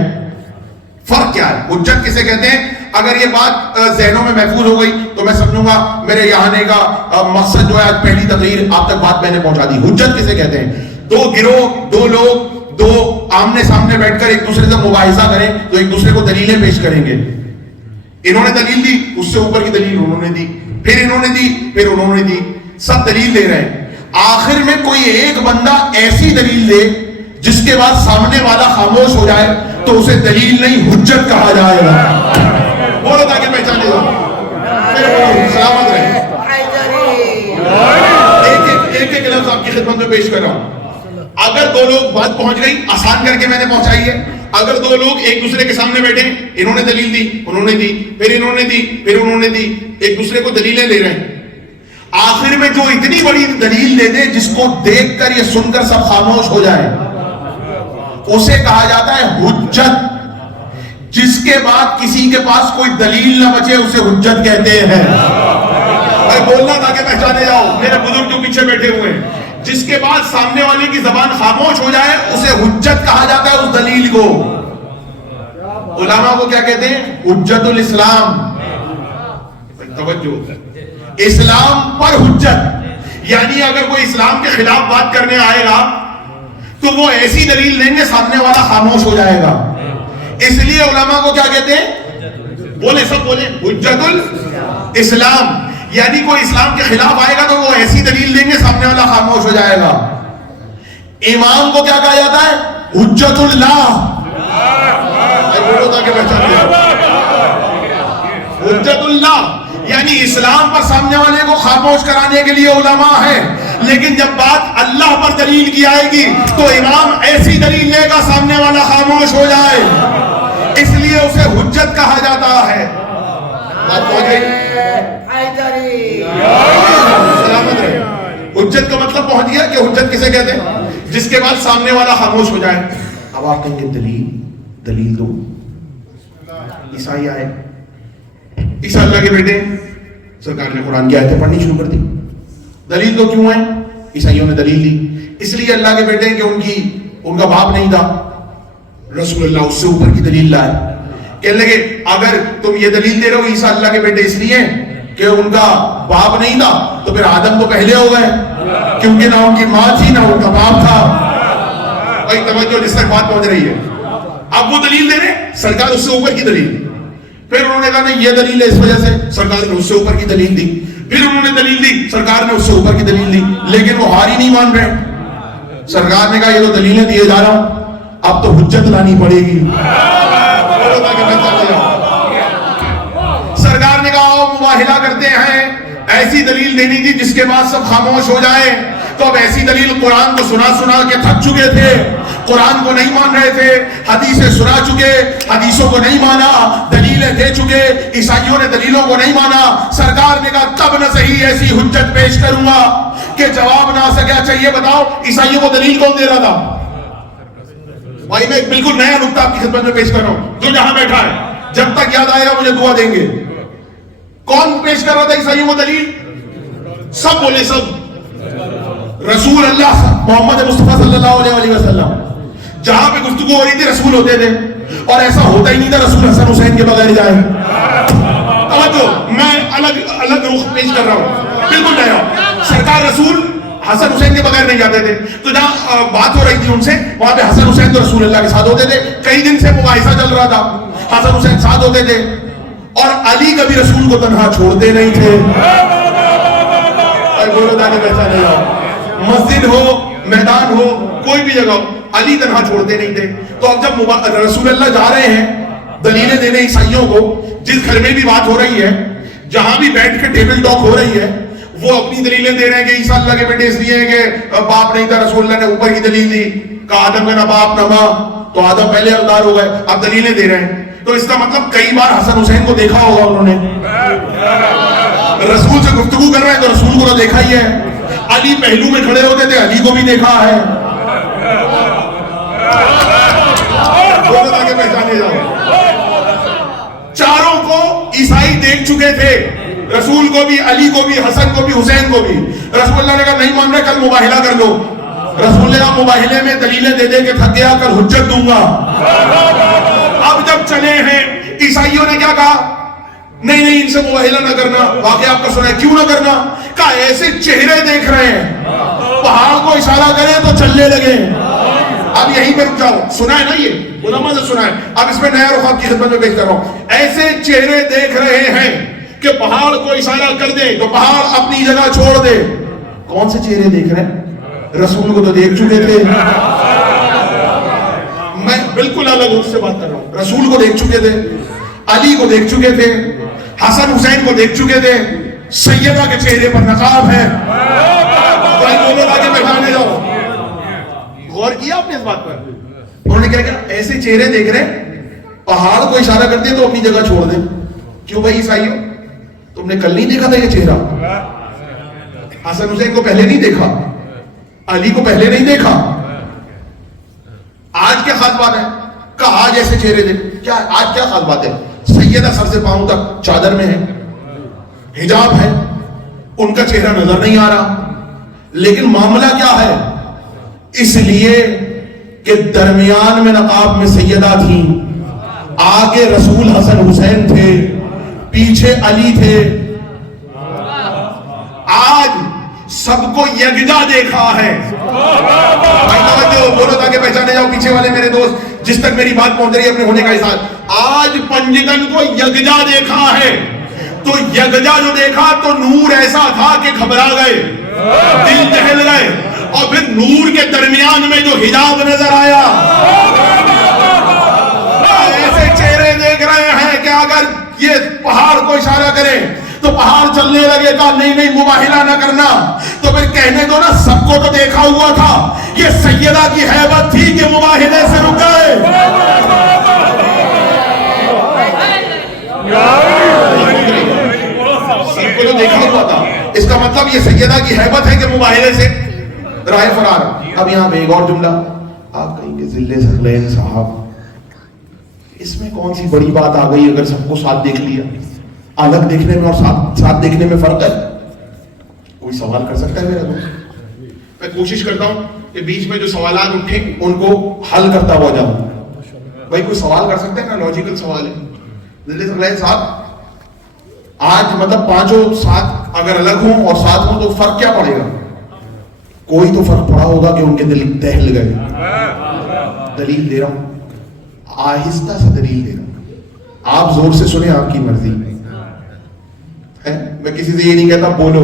فرق کیا ہے؟ حجت کسے کہتے ہیں؟ اگر یہ بات ذہنوں میں محفوظ ہو گئی تو میں سمجھوں گا میرے یہاں آنے کا مقصد جو ہے, آج پہلی تقریر آپ تک بات میں نے پہنچا دی. حجت کسے کہتے ہیں؟ دو گروہ, دو لوگ, دو آمنے سامنے بیٹھ کر ایک دوسرے سے مباحثہ کریں تو ایک دوسرے کو دلیلیں پیش کریں گے. انہوں نے دلیل دی, اس سے اوپر کی دلیل انہوں نے دی, پھر انہوں نے دی, پھر انہوں نے دی, سب دلیل دے رہے ہیں. آخر میں کوئی ایک بندہ ایسی دلیل دے جس کے بعد سامنے والا خاموش ہو جائے تو اسے دلیل نہیں حجت کہا جائے گا. بولو تاکہ پہچانے جاؤ. سلامت رہے. ایک لفظ آپ کی خدمت میں پیش کر رہا ہوں. اگر دو لوگ بات پہنچ گئی, آسان کر کے میں نے پہنچائی ہے. اگر دو لوگ ایک دوسرے کے سامنے بیٹھے, انہوں نے دلیل دی, انہوں نے دی, پھر انہوں نے دی, پھر انہوں نے دی, ایک دوسرے کو دلیلیں دے رہے ہیں. آخر میں جو اتنی بڑی دلیل دے دے جس کو دیکھ کر یہ سن کر سب خاموش ہو جائے, اسے کہا جاتا ہے حجت. جس کے بعد کسی کے پاس کوئی دلیل نہ بچے اسے حجت کہتے ہیں. بولنا تاکہ پہچانے جاؤ, میرے بزرگ جو پیچھے بیٹھے ہوئے ہیں, جس کے بعد سامنے والے کی زبان خاموش ہو جائے اسے حجت کہا جاتا ہے. اس دلیل کو علماء کو کیا کہتے ہیں؟ حجت الاسلام. توجہ, اسلام پر حجت. یعنی اگر کوئی اسلام کے خلاف بات کرنے آئے گا تو وہ ایسی دلیل دیں گے سامنے والا خاموش ہو جائے گا. اس لیے علماء کو کیا کہتے ہیں؟ بولے, سب بولے, حجت الاسلام. یعنی کوئی اسلام کے خلاف آئے گا تو وہ ایسی دلیل دیں گے سامنے والا خاموش ہو جائے گا. امام کو کیا کہا جاتا ہے؟ حجت اللہ. بولو تاکہ پہچان لیں. حجت اللہ یعنی اسلام پر سامنے والے کو خاموش کرانے کے لیے علماء ہیں، لیکن جب بات اللہ پر دلیل کی آئے گی تو امام ایسی دلیل لے گا سامنے والا خاموش ہو جائے، اس لیے اسے حجت کہا جاتا ہے. بات پہنچ گئی؟ سلامت رہے. حجت کا مطلب پہنچ گیا کہ حجت کسے کہتے ہیں؟ جس کے بعد سامنے والا خاموش ہو جائے. اب آپ کہیں گے دلیل دو. عیسائی آئے، عیسیٰ اللہ کے بیٹے، سرکار نے قرآن کی آیتیں پڑھنی شروع کر دی. دلیل تو کیوں ہے؟ عیسائیوں نے دلیل دی اس لیے اللہ کے بیٹے کہ ان کا باپ نہیں تھا. رسول اللہ اس سے اوپر کی دلیل لائے. کہنے لگے اگر تم یہ دلیل دے رہے ہو عیسیٰ اللہ کے بیٹے اس لیے کہ ان کا باپ نہیں تھا تو پھر آدم تو پہلے ہو گئے، کیونکہ نہ ان کی ماں تھی نہ ان کا باپ تھا. بھائی توجہ جس تک بات پہنچ رہی ہے. اب وہ دلیل دے رہے، سرکار اس سے اوپر کی دلیل. پھر انہوں نے کہا نہیں یہ دلیل ہے اس وجہ سے، سرکار نے اس سے اوپر کی دلیل دی. پھر انہوں نے دلیل دی، سرکار نے اس سے اوپر کی دلیل دی، لیکن وہ ہار ہی نہیں مان رہے. سرکار نے کہا یہ تو دلیلیں دیے جا رہا ہوں، اب تو حجت لانی پڑے گی. سرکار نے کہا مباہلہ کرتے ہیں، ایسی دلیل دینی تھی جس کے بعد سب خاموش ہو جائے. تو اب ایسی دلیل قرآن کو سنا کے تھک چکے تھے، قرآن کو نہیں مان رہے تھے، حدیثیں سنا چکے، حدیثوں کو نہیں مانا، دلیلیں دے چکے، عیسائیوں نے دلیلوں کو نہیں مانا. سرکار نے کہا تب نہ صحیح ایسی حجت پیش کروں گا کہ جواب نہ آ سکے. اچھا یہ بتاؤ عیسائیوں کو دلیل کون دے رہا تھا؟ بھائی میں ایک بالکل نیا نقطہ آپ کی خدمت میں پیش کر رہا ہوں، جو جہاں بیٹھا ہے جب تک یاد آئے گا مجھے دعا دیں گے. کون پیش کر رہا تھا عیسائیوں کو دلیل؟ سب بولے، سب. رسول اللہ محمد مصطفیٰ صلی اللہ علیہ وسلم. جہاں پہ گفتگو ہو رہی تھی رسول ہوتے تھے، اور ایسا ہوتا ہی نہیں تھا رسول حسن حسین کے بغیر جائے. توجہ میں الگ رخ پیش کر رہا ہوں، بالکل نیا. سرکار رسول حسن حسین کے بغیر نہیں جاتے تھے. تو جہاں بات ہو رہی تھی ان سے وہاں پہ حسن حسین تو رسول اللہ کے ساتھ ہوتے تھے. کئی دن سے مباحثہ چل رہا تھا، حسن حسین ساتھ ہوتے تھے، اور علی کبھی رسول کو تنہا چھوڑتے نہیں تھے. بولو تاکہ پہچانے جاؤ. مسجد ہو، میدان ہو، کوئی بھی جگہ ہو، علی تنہا چھوڑتے نہیں تھے. تو اب جب رسول اللہ جا رہے ہیں دلیلیں دینے عیسائیوں کو، جس گھر میں بھی بات ہو رہی ہے، جہاں بھی بیٹھ کے ٹیبل ٹاک ہو رہی ہے، وہ اپنی دلیلیں دے رہے ہیں کہ عیسیٰ اللہ کے بیٹے اس لیے کہ باپ نہیں تھا. رسول اللہ نے اوپر کی دلیل دی کہ آدم کا نہ باپ نہ ماں، تو آدم پہلے اوتار ہو گئے. اب دلیلیں دے رہے ہیں. تو اس کا مطلب کئی بار حسن حسین کو دیکھا ہوگا انہوں نے. رسول سے گفتگو کر رہے ہیں تو رسول کو تو دیکھا ہی ہے. علی پہلو میں کھڑے ہوتے تھے، علی کو بھی دیکھا ہے. پہچانے جاؤ. چاروں کو عیسائی دیکھ چکے تھے، رسول کو بھی، علی کو بھی، حسن کو بھی، حسین کو بھی. رسول اللہ نے کہا نہیں مان رہے، کل مباہلہ کر دو. رسول نے کہا مباہلے میں دلیلیں دے دے کے تھک گیا، کل حجت دوں گا. اب جب چلے ہیں عیسائیوں نے کیا کہا؟ نہیں ان سے مباہلہ نہ کرنا. واقعہ آپ کا سنا ہے، کیوں نہ کرنا؟ کہا ایسے چہرے دیکھ رہے ہیں، پہاڑ کو اشارہ کریں تو چلنے لگے. اب یہیں پہ رک جاؤ. سنا ہے نا، یہ علماء سے سنا ہے. اب اس میں نیا رخ آپ کی خدمت میں پیش کر رہا ہوں. ایسے چہرے دیکھ رہے ہیں کہ پہاڑ کو اشارہ کر دے تو پہاڑ اپنی جگہ چھوڑ دے. کون سے چہرے دیکھ رہے ہیں؟ رسول کو تو دیکھ چکے تھے. میں بالکل الگ رخ سے بات کر رہا ہوں. رسول کو دیکھ چکے تھے، علی کو دیکھ چکے تھے، حسن حسین کو دیکھ چکے تھے. سیدہ کے چہرے پر نقاب ہے. پہچانے جاؤ. غور کیا آپ نے اس بات پر؟ انہوں نے کیا ایسے چہرے دیکھ رہے، پہاڑ کو اشارہ کرتے تو اپنی جگہ چھوڑ دیں. کیوں بھائی عیسائیوں، تم نے کل نہیں دیکھا تھا یہ چہرہ؟ حسن حسین کو پہلے نہیں دیکھا، علی کو پہلے نہیں دیکھا. آج کیا خاص بات ہے؟ کہ آج ایسے چہرے دیکھ. کیا آج کیا خاص بات ہے؟ سیدہ سر سے پاؤں تک چادر میں ہے، حجاب ہے، ان کا چہرہ نظر نہیں آ رہا. لیکن معاملہ کیا ہے؟ اس لیے کہ درمیان میں نقاب میں سیدہ تھیں، آگے رسول حسن حسین تھے، پیچھے علی تھے. آج سب کو یکجا دیکھا ہے. بولو تاکہ پہچانے جاؤ. پیچھے والے میرے دوست جس تک میری بات پہنچ رہی ہے اپنے ہونے کا احساس. آج پنجتن کو یکجا دیکھا ہے. تو یکجا جو دیکھا تو نور ایسا تھا کہ گھبرا گئے، دل دہل گئے. اور پھر نور کے درمیان میں جو حجاب نظر آیا، ایسے چہرے دیکھ رہے ہیں کہ اگر یہ پہاڑ کو اشارہ کرے تو پہاڑ چلنے لگے گا، نہیں نہیں مباہلہ نہ کرنا، تو پھر کہنے دو نا سب کو تو دیکھا ہوا تھا، یہ سیدہ کی ہیبت تھی کہ مباہلے سے رک گئے۔ سب کو تو دیکھا ہوا تھا، اس کا مطلب یہ سیدہ کی ہیبت ہے کہ مباہلے سے راہ فرار۔ اب یہاں پہ ایک اور جملہ آپ کہیں گے ذل ثقلین صاحب اس میں کون سی بڑی بات آ گئی اگر سب کو ساتھ دیکھ لیا؟ الگ دیکھنے میں اور ساتھ دیکھنے میں فرق ہے؟ کوئی سوال کر سکتا ہے میرا دوست؟ میں کوشش کرتا ہوں کہ بیچ میں جو سوالات اٹھیں ان کو حل کرتا ہوا جاؤں۔ بھائی کوئی سوال کر سکتا ہے نا؟ لاجیکل سوال ہے۔ ذل ثقلین صاحب آج مطلب پانچوں ساتھ اگر الگ ہوں اور ساتھ ہوں تو فرق کیا پڑے گا؟ کوئی تو فرق پڑا ہوگا کہ ان کے دل دہل گئے۔ دلیل دے رہا ہوں، آہستہ سے دلیل دے رہا ہوں، آپ زور سے سنیں، آپ کی مرضی ہے۔ میں کسی سے یہ نہیں کہتا بولو،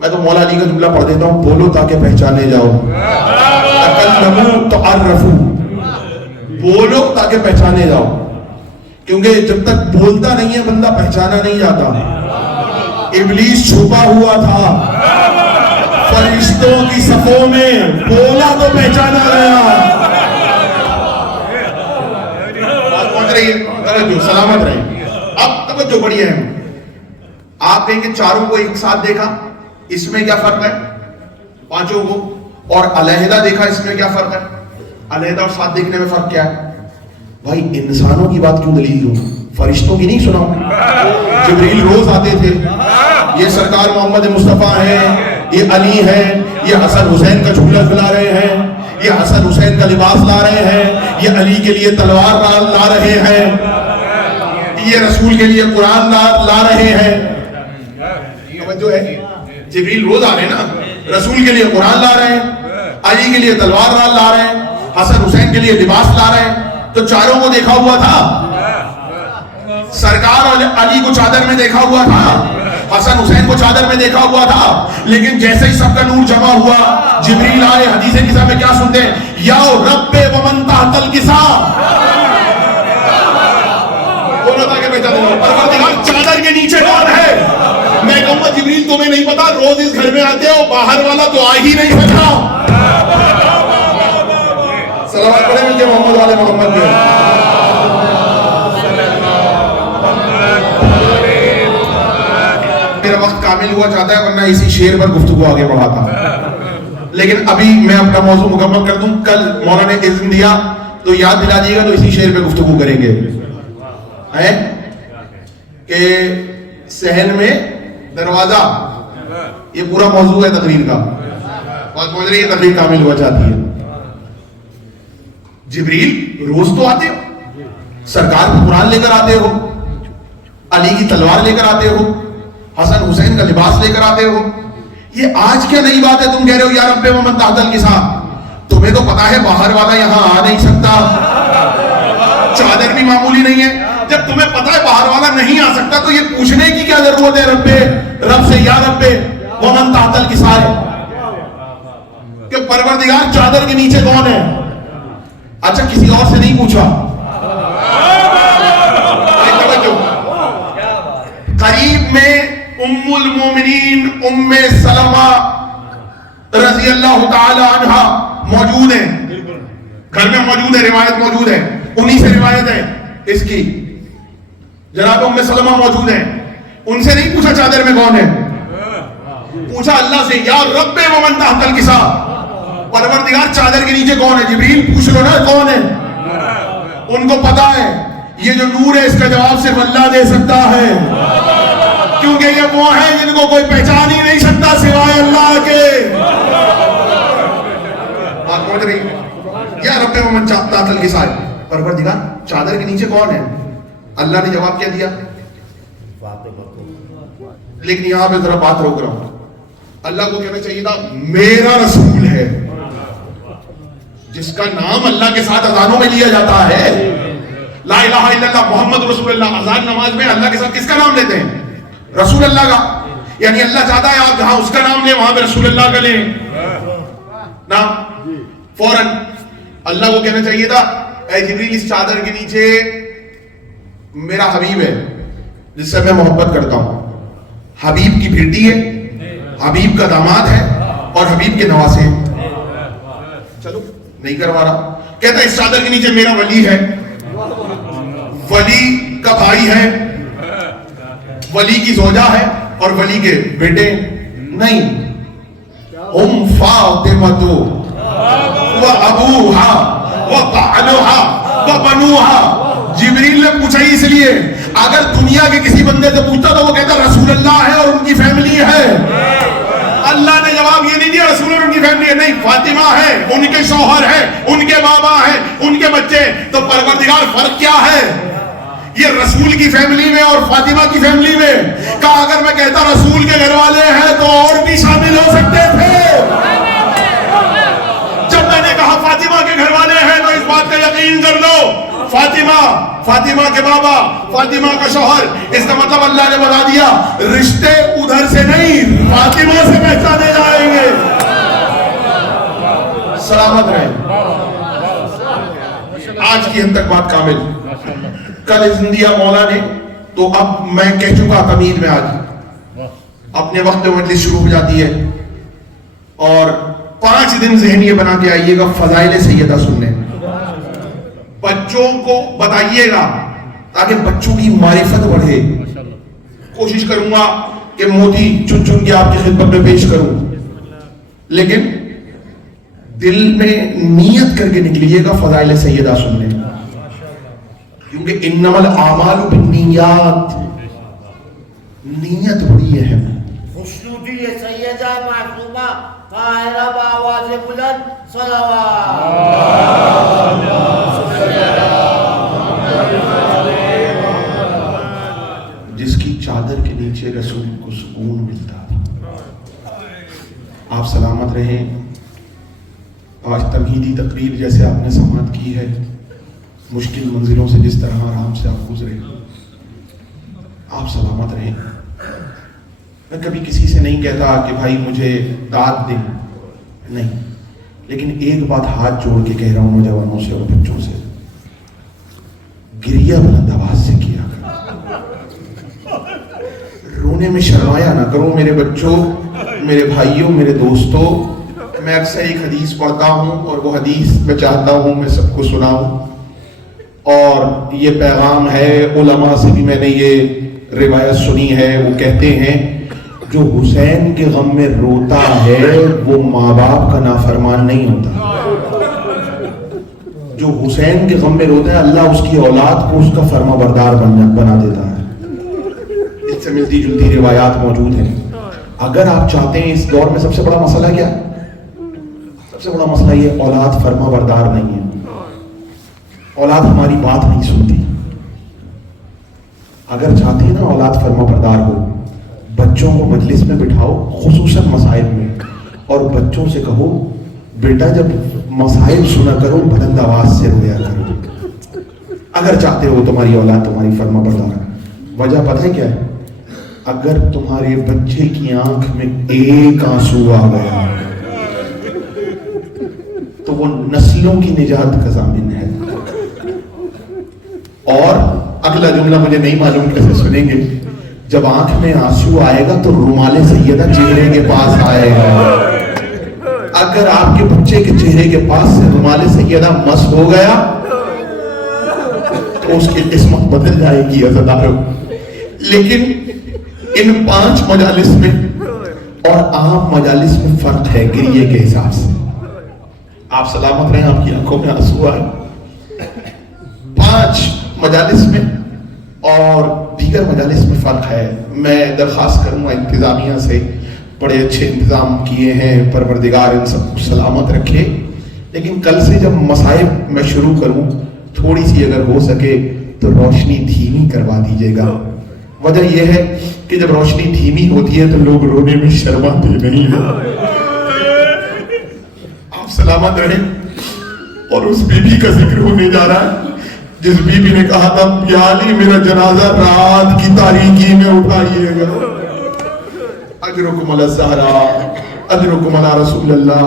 میں تو مولا علی کا جملہ پڑھ دیتا ہوں، بولو تاکہ پہچانے جاؤ، تکلموا تعرفوا، بولو تاکہ پہچانے جاؤ، کیونکہ جب تک بولتا نہیں ہے بندہ پہچانا نہیں جاتا۔ ابلیس چھپا ہوا تھا فرشتوں کی صفوں میں، بولا تو پہچانا گیا۔ بات پہنچ رہی ہے؟ توجہ، سلامت رہے۔ اب توجہ بڑی ہے، آپ کہیں کہ چاروں کو ایک ساتھ دیکھا، اس میں کیا فرق ہے؟ پانچوں کو اور علیحدہ دیکھا، اس میں کیا فرق ہے؟ علیحدہ اور ساتھ دیکھنے میں فرق کیا ہے؟ بھائی انسانوں کی بات کیوں دلیل دوں؟ فرشتوں کی نہیں سناؤں؟ جبریل روز آتے تھے، یہ سرکار محمد مصطفیٰ ہیں، یہ علی ہیں، یہ حسن حسین کا جھولا کھلا رہے ہیں، یہ حسن حسین کا لباس لا رہے ہیں، یہ علی کے لیے تلوار لا رہے ہیں، یہ رسول کے لیے قرآن لا رہے ہیں۔ جو ہے جبریل روز آ رہے ہیں نا، رسول کے لیے قرآن لا رہے ہیں، علی کے لیے تلوار لا رہے ہیں، حسن حسین کے لیے لباس لا رہے ہیں۔ تو چاروں کو دیکھا ہوا تھا، سرکار اور علی کو چادر میں دیکھا ہوا تھا، حسن حسین کو چادر میں دیکھا ہوا تھا، لیکن جیسے ہی سب کا نور جمع ہوا، جبریل آئے، حدیث کسا میں کیا سنتے ہیں؟ یا رب ومن تحت الکسا، بولو تاکہ پہچانے جاؤ، پروردگار چادر کے نیچے کون ہے؟ میں کہوں گا جبریل تمہیں نہیں پتا، روز اس گھر میں آتے ہو، باہر والا تو آ ہی نہیں سکتا۔ صلوات پڑھیں مل کے محمد والے محمد میں۔ میرا وقت کامل ہوا چاہتا ہے ورنہ اسی شعر پر گفتگو آگے بڑھاتا، لیکن ابھی میں اپنا موضوع مکمل کر دوں، کل مولانا نے اذن دیا تو یاد دلا دیے گا تو اسی شعر پہ گفتگو کریں گے کہ صحن میں دروازہ، یہ پورا موضوع ہے تقریر کا، بات پہنچ رہی ہے، تقریر کامل ہوا چاہتی ہے۔ جبریل روز تو آتے ہو، سرکار کو قرآن لے کر آتے ہو، علی کی تلوار لے کر آتے ہو، حسن حسین کا لباس لے کر آتے ہو، یہ آج کیا نئی بات ہے؟ تم کہہ رہے ہو یا رب ومن تحت الکسا، تمہیں تو پتا ہے باہر والا یہاں آ نہیں سکتا، چادر بھی معمولی نہیں ہے، جب تمہیں پتا ہے باہر والا نہیں آ سکتا تو یہ پوچھنے کی کیا ضرورت ہے رب سے یا رب ومن تحت الکسا ہے کہ پروردگار چادر کے نیچے کون ہے؟ اچھا کسی اور سے نہیں پوچھا، قریب میں ام المومنین ام سلمہ رضی اللہ تعالی عنہ موجود ہیں، گھر میں موجود ہے، روایت موجود ہے، انہی سے روایت ہے اس کی، جناب ام سلمہ موجود ہیں، ان سے نہیں پوچھا چادر میں کون ہے، پوچھا اللہ سے یا رب ومن تحت الکسا، پروردگار چادر کے نیچے کون ہے؟ جبریل پوچھ لو نا کون ہے، ان کو پتا ہے یہ جو نور ہے اس کا جواب صرف اللہ دے سکتا ہے، کیونکہ یہ وہ ہیں جن کو کوئی پہچان ہی نہیں سکتا سوائے اللہ کے۔ بات پہنچ رہی یا رب ومن تحت الکسا، پروردگار چادر کے نیچے کون ہے؟ اللہ نے جواب کیا دیا؟ لیکن یہاں پہ ذرا بات روک رہا ہوں، اللہ کو کہنا چاہیے تھا میرا رسول ہے، جس کا نام اللہ کے ساتھ اذانوں میں لیا جاتا ہے، لا الہ الا اللہ محمد رسول اللہ، اذان نماز میں اللہ کے ساتھ کس کا نام لیتے ہیں؟ رسول اللہ کا، یعنی اللہ چاہتا ہے آپ جہاں اس کا نام لیں وہاں پہ رسول اللہ کا لیں۔ نا فوراً اللہ کو کہنا چاہیے تھا اے جبریل اس چادر کے نیچے میرا حبیب ہے جس سے میں محبت کرتا ہوں، حبیب کی بیٹی ہے، حبیب کا داماد ہے اور حبیب کے نواسے ہیں. چلو نہیں کروا رہا، کہتا ہے اس چادر کے نیچے میرا ولی ہے، ولی کا بھائی ہے، ولی کی زوجہ ہے اور ولی کے بیٹے نہیں. فاطمہ و ابوہا و بعلہا و بنوہا. جبریل نے پوچھا ہی اس لیے، اگر دنیا کے کسی بندے سے پوچھتا تو وہ کہتا رسول اللہ ہے اور ان کی فیملی ہے. اللہ نے جواب یہ نہیں دیا رسول اور ان کی فیملی ہے، نہیں، فاطمہ ہے، ان کے شوہر ہے، ان کے بابا ہیں، ان کے بچے. تو پروردگار فرق کیا ہے یہ رسول کی فیملی میں اور فاطمہ کی فیملی میں؟ کہا اگر میں کہتا رسول کے گھر والے ہیں تو اور بھی شامل ہو سکتے تھے. جب میں نے کہا فاطمہ کے گھر والے ہیں تو اس بات کا یقین کر لو فاطمہ کے بابا، فاطمہ کا شوہر. اس کا مطلب اللہ نے بتا دیا رشتے ادھر سے نہیں فاطمہ سے پہچانے جائیں گے. سلامت رہے. آج کی حد تک بات کامل. کل اذن دیا مولا نے تو اب میں کہہ چکا تمہید میں، آج اپنے وقت مجلس شروع ہو جاتی ہے اور 5 دن ذہن یہ بنا کے آئیے گا فضائل سیدہ سننے. بچوں کو بتائیے گا تاکہ بچوں کی معرفت بڑھے. کوشش کروں گا کہ موتی چن چن کے آپ کی خدمت میں پیش کروں، لیکن دل میں نیت کر کے نکلیے گا فضائل سیدہ سننے، کیونکہ انما الاعمال بالنیات، نیت بڑی اہم ہے. خوشنودی سیدہ معصومہ طاہرہ بآواز بلند صلوات. جس کی چادر کے نیچے رسول کو سکون ملتا. آپ سلامت رہیں. آج تمہیدی تقریر جیسے آپ نے سماعت کی ہے، مشکل منزلوں سے جس طرح آرام سے آپ گزرے، آپ سلامت رہیں. میں کبھی کسی سے نہیں کہتا کہ بھائی مجھے داد دیں، نہیں، لیکن ایک بات ہاتھ جوڑ کے کہہ رہا ہوں نوجوانوں سے اور بچوں سے، گریہ بلند آواز سے کیا کرو، رونے میں شرمایا نہ کرو. میرے بچوں، میرے بھائیوں، میرے دوستوں، میں اکثر ایک حدیث پڑھتا ہوں اور وہ حدیث میں چاہتا ہوں میں سب کو سناؤں، اور یہ پیغام ہے علماء سے بھی میں نے یہ روایت سنی ہے. وہ کہتے ہیں جو حسین کے غم میں روتا ہے وہ ماں باپ کا نافرمان نہیں ہوتا. جو حسین کے غم میں روتا ہے اللہ اس کی اولاد کو اس کا فرما بردار بنا دیتا ہے. اس سے ملتی جلتی روایات موجود ہیں. اگر آپ چاہتے ہیں، اس دور میں سب سے بڑا مسئلہ کیا ہے؟ سب سے بڑا مسئلہ یہ اولاد فرما بردار نہیں ہے. اولاد ہماری بات نہیں سنتی. اگر چاہتے ہیں نا اولاد فرما بردار ہو، بچوں کو مجلس میں بٹھاؤ خصوصاً مسائل میں، اور بچوں سے کہو بیٹا جب مسائل سنا کرو بلند آواز سے رویا کرو. اگر چاہتے ہو تمہاری اولاد تمہاری فرما بردار. وجہ پتہ ہے کیا ہے؟ اگر تمہارے بچے کی آنکھ میں ایک آنسو آ گیا تو وہ نسلوں کی نجات کا ضامن ہے. اور اگلا جملہ مجھے نہیں معلوم کیسے سنیں گے، جب آنکھ میں آنسو آئے گا تو رومال سیدہ چہرے کے پاس آئے گا. اگر آپ کے بچے کے چہرے کے پاس سے رومال سیدہ مس ہو گیا تو اس کی قسمت بدل جائے گی عزیزانو. لیکن ان 5 مجالس میں اور عام مجالس میں فرق ہے گریے کے حساب سے. آپ سلامت رہیں، آپ کی آنکھوں میں آنسو آئے. 5 مجالس میں اور دیگر مجالس میں فرق ہے. میں درخواست کروں گا انتظامیہ سے، بڑے اچھے انتظام کیے ہیں، پروردگار ان سب کو سلامت رکھے. لیکن کل سے جب مصائب میں شروع کروں تھوڑی سی اگر ہو سکے تو روشنی دھیمی کروا دیجیے گا. وجہ یہ ہے کہ جب روشنی دھیمی ہوتی ہے تو لوگ رونے میں شرماتے نہیں ہیں. آپ سلامت رہیں. اور اس بی بی کا ذکر ہونے جا رہا ہے جس بی بی نے کہا تھا یا علی میرا جنازہ رات کی تاریکی میں اٹھائیے گا. اجرکم علی الزہرا، اجرکم علی رسول اللہ.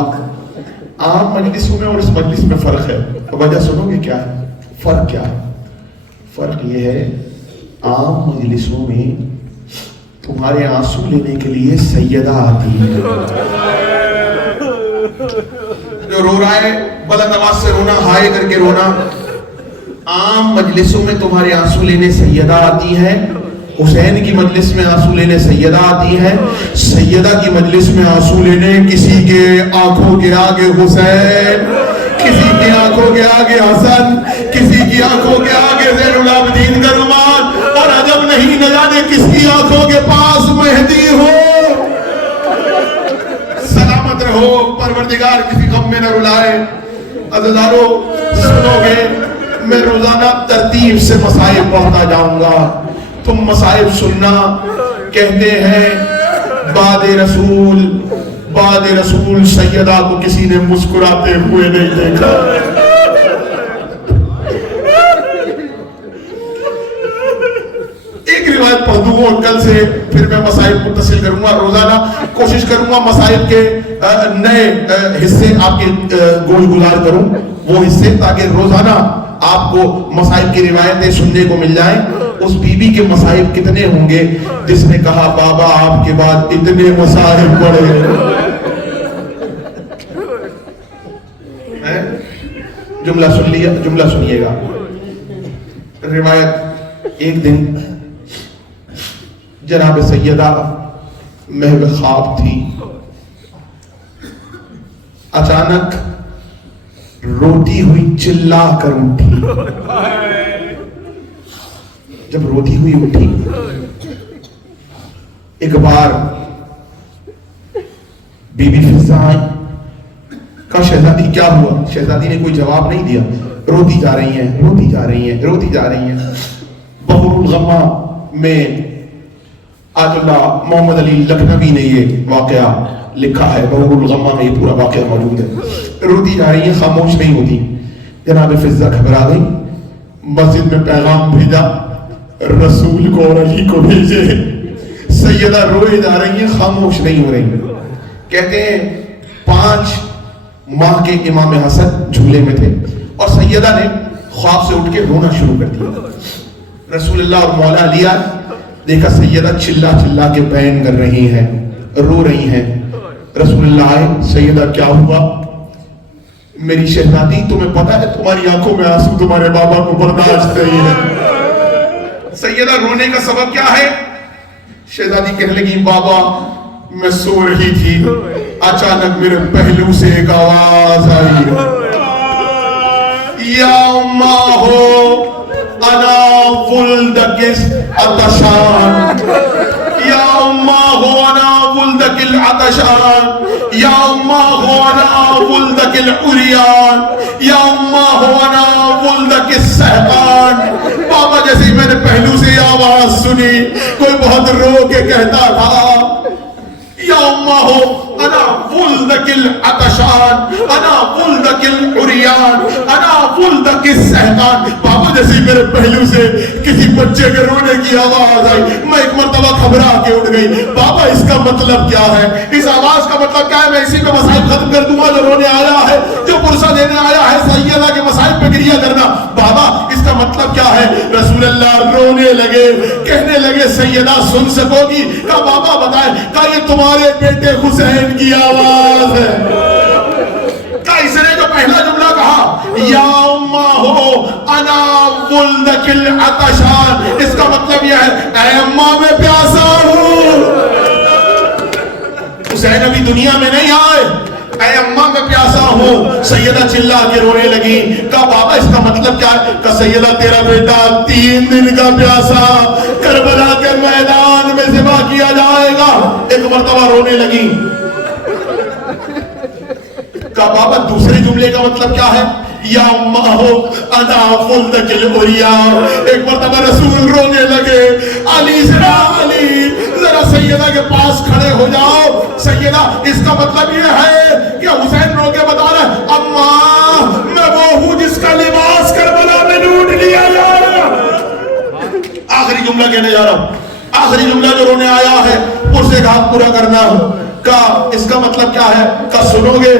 عام مجلسوں میں اور اس مجلس میں فرق ہے. وجہ سنو گے کیا ہے فرق؟ کیا ہے فرق؟ یہ ہے عام مجلسوں میں تمہارے آنسو لینے کے لیے سیدہ آتی ہے جو رو رہا ہے بلند آواز سے رونا، ہائے کر کے رونا. عام مجلسوں میں تمہارے آنسو لینے سیدہ آتی ہے. حسین کی مجلس میں آنسو لینے سیدہ آتی ہے. سیدہ کی مجلس میں آنسو لینے کسی کے آنکھوں کے آگے حسین، کسی کی آنکھوں کے آگے حسن، کسی کی آنکھوں کے آگے زین العابدین کا رومال، اور عجب نہیں نہ جانے کس کی آنکھوں کے پاس مہدی ہو. سلامت رہو، پروردگار کسی غم میں نہ رلائے. عزیزانو سنو گے میں روزانہ ترتیب سے مصائب پڑھتا جاؤں گا، تم مصائب سننا. کہتے ہیں بعد رسول سیدہ کو کسی نے مسکراتے ہوئے نہیں دیکھا. ایک روایت پڑھ دوں اور کل سے پھر میں مصائب متصل کروں گا. روزانہ کوشش کروں گا مصائب کے نئے حصے آپ کے گوش گزار کروں، وہ حصے، تاکہ روزانہ آپ کو مصائب کی روایتیں سننے کو مل جائیں. اس بی بی کے مصائب کتنے ہوں گے جس نے کہا بابا آپ کے بعد اتنے مصائب پڑے. جملہ سنیے گا. روایت، ایک دن جناب سیدہ محو خواب تھی. اچانک روتی ہوئی چلا کر اٹھی. جب روتی ہوئی اٹھی ایک بار بی بی فضا آئی، کہا شہزادی کیا ہوا؟ شہزادی نے کوئی جواب نہیں دیا. روتی جا رہی ہیں، روتی جا رہی ہیں، روتی جا رہی ہیں. بحر الغمہ میں آج اللہ محمد علی لکھنوی نے یہ واقعہ لکھا ہے. بحر الغمہ میں یہ پورا واقعہ موجود ہے. روتی جا رہی ہیں، خاموش نہیں ہوتی. جناب فضا گھبرا گئی، مسجد میں پیغام بھیجا رسول کو اور علی کو بھیجے. سیدہ روئے جا رہی ہیں، خاموش نہیں ہو رہی. کہتے ہیں 5 ماہ کے امام حسن جھولے میں تھے اور سیدہ نے خواب سے اٹھ کے رونا شروع کر دیا. رسول اللہ اور مولا علی دیکھا سیدہ چلا چلا کے بین کر رہی ہیں، رو رہی ہیں. رسول اللہ آئے، سیدہ کیا ہوا؟ میری شہزادی تمہیں پتا ہے تمہاری آنکھوں میں آنسو تمہارے بابا کو برداشت نہیں ہے. سیدہ رونے کا سبب کیا ہے؟ شہزادی کہنے لگی بابا میں سو رہی تھی، اچانک میرے پہلو سے ایک آواز آئی، یا اماں ہو انا ولدک العطشان، یا اماں ہو انا ولدک العطشان، یا اماں ہو انا ولدک العریان، یا اماں ہو انا ولدک السہبان. بابا جیسے میں نے پہلو سے یہ آواز سنی کوئی بہت رو کے کہتا تھا یا اماں ہو انا ولدک العطشان، انا ولدک العریان، انا ولدک السہبان. بابا جیسے میرے پہلو سے کسی بچے کے رونے کی آواز آئی، میں ایک مرتبہ گھبرا کے اٹھ گئی. بابا اس کا مطلب کیا ہے؟ اس آواز کا مطلب کیا ہے؟ میں اسی پہ مصائب ختم کر دوں گا. جو رونے آیا ہے، جو پرسہ دینے آیا ہے، سیدہ کے مصائب پہ گریہ کرنا. بابا اس کا مطلب کیا ہے؟ رسول اللہ رونے لگے، کہنے لگے سیدہ سن سکو گی؟ کہا بابا بتائیں. کہا یہ تمہارے بیٹے حسین کی آواز ہے. کہا اس نے جو پہلا جملہ کہا یا اماں ہو انا ولدک العطشان، اس کا مطلب یہ ہے اے اماں میں پیاسا ہوں. حسین ابھی دنیا میں نہیں آئے، اے اماں میں پیاسا ہوں. سیدہ چلا کے رونے لگی. کہا بابا اس کا مطلب کیا ہے؟ کہا سیدہ تیرا بیٹا 3 دن کا پیاسا کربلا کے میدان میں ذبح کیا جائے گا. ایک مرتبہ رونے لگی. کہا بابا دوسرے جملے کا مطلب کیا ہے؟ یا اماں ہو انا ولدک العریان. ایک مرتبہ رسول رونے لگے. علی ذرا سیدہ کے پاس کھڑے ہو جاؤ. سیدہ اس کا مطلب یہ ہے کہ حسین رو کے بتا رہا ہے اماں میں وہ ہوں جس کا لباس کربلا میں لوٹ لیا جائے. آخری جملہ کہنے جا رہا ہوں، آخری جملہ جو رونے آیا ہے اسے گھات پورا کرنا. کا اس کا مطلب کیا ہے؟ کا سنو گے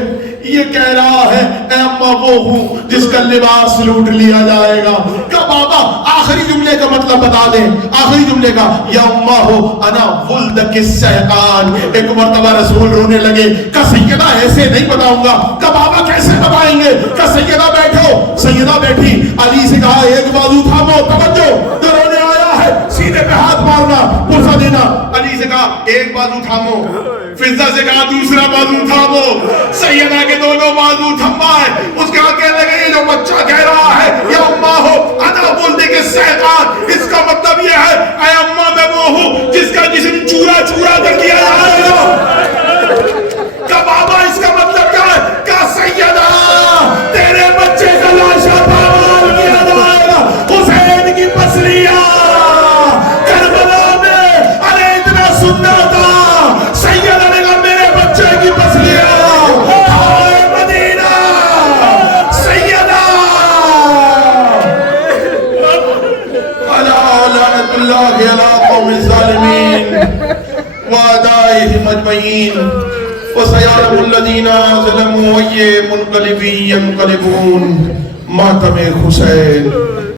یہ کہہ رہا ہے اے اماں وہ ہوں جس کا لباس لوٹ لیا جائے گا. کہ بابا آخری جملے کا مطلب بتا دیں, آخری جملے کا, یا اماں ہو انا ولدک الشیطان. ایک مرتبہ رسول رونے لگے کہ سیدہ ایسے نہیں بتاؤں گا. کہ بابا کیسے بتائیں گے؟ کہ سیدہ بیٹھو. سیدہ بیٹھی, علی سے کہا ایک بازو تھامو, توجہ, جو رونے آیا ہے سیدھے پہ ہاتھ مارنا, پرسا دینا. علی سے کہا ایک بازو تھامو, فضہ سے کہا دوسرا بازو تھامو. سیدہ کے دونوں بازو تھمائے. اس کا کہنے لگے یہ جو بچہ کہہ رہا ہے یا اماں ہو انا ولدک الشیطان, اس کا مطلب یہ ہے اے اماں میں وہ ہوں جس کا جسم چورا چورا کر دیا جائے گا. کہ بابا اس کا مطلب کیا ہے؟ کہ سیدہ تیرے بچے کا لاشا پامال کیا جائے گا. حسین کی پسلیاں کربلا میں, ارے اتنا سننا تھا. سیدہ نے کہا میرے بچے کی پسلیاں ہائے مدینہ. سیدہ الا لعنت اللہ علی قوم الظالمین وأعدائهم أجمعين وسيعلم الذين ظلموا أي منقلب ينقلبون. ماتم حسین.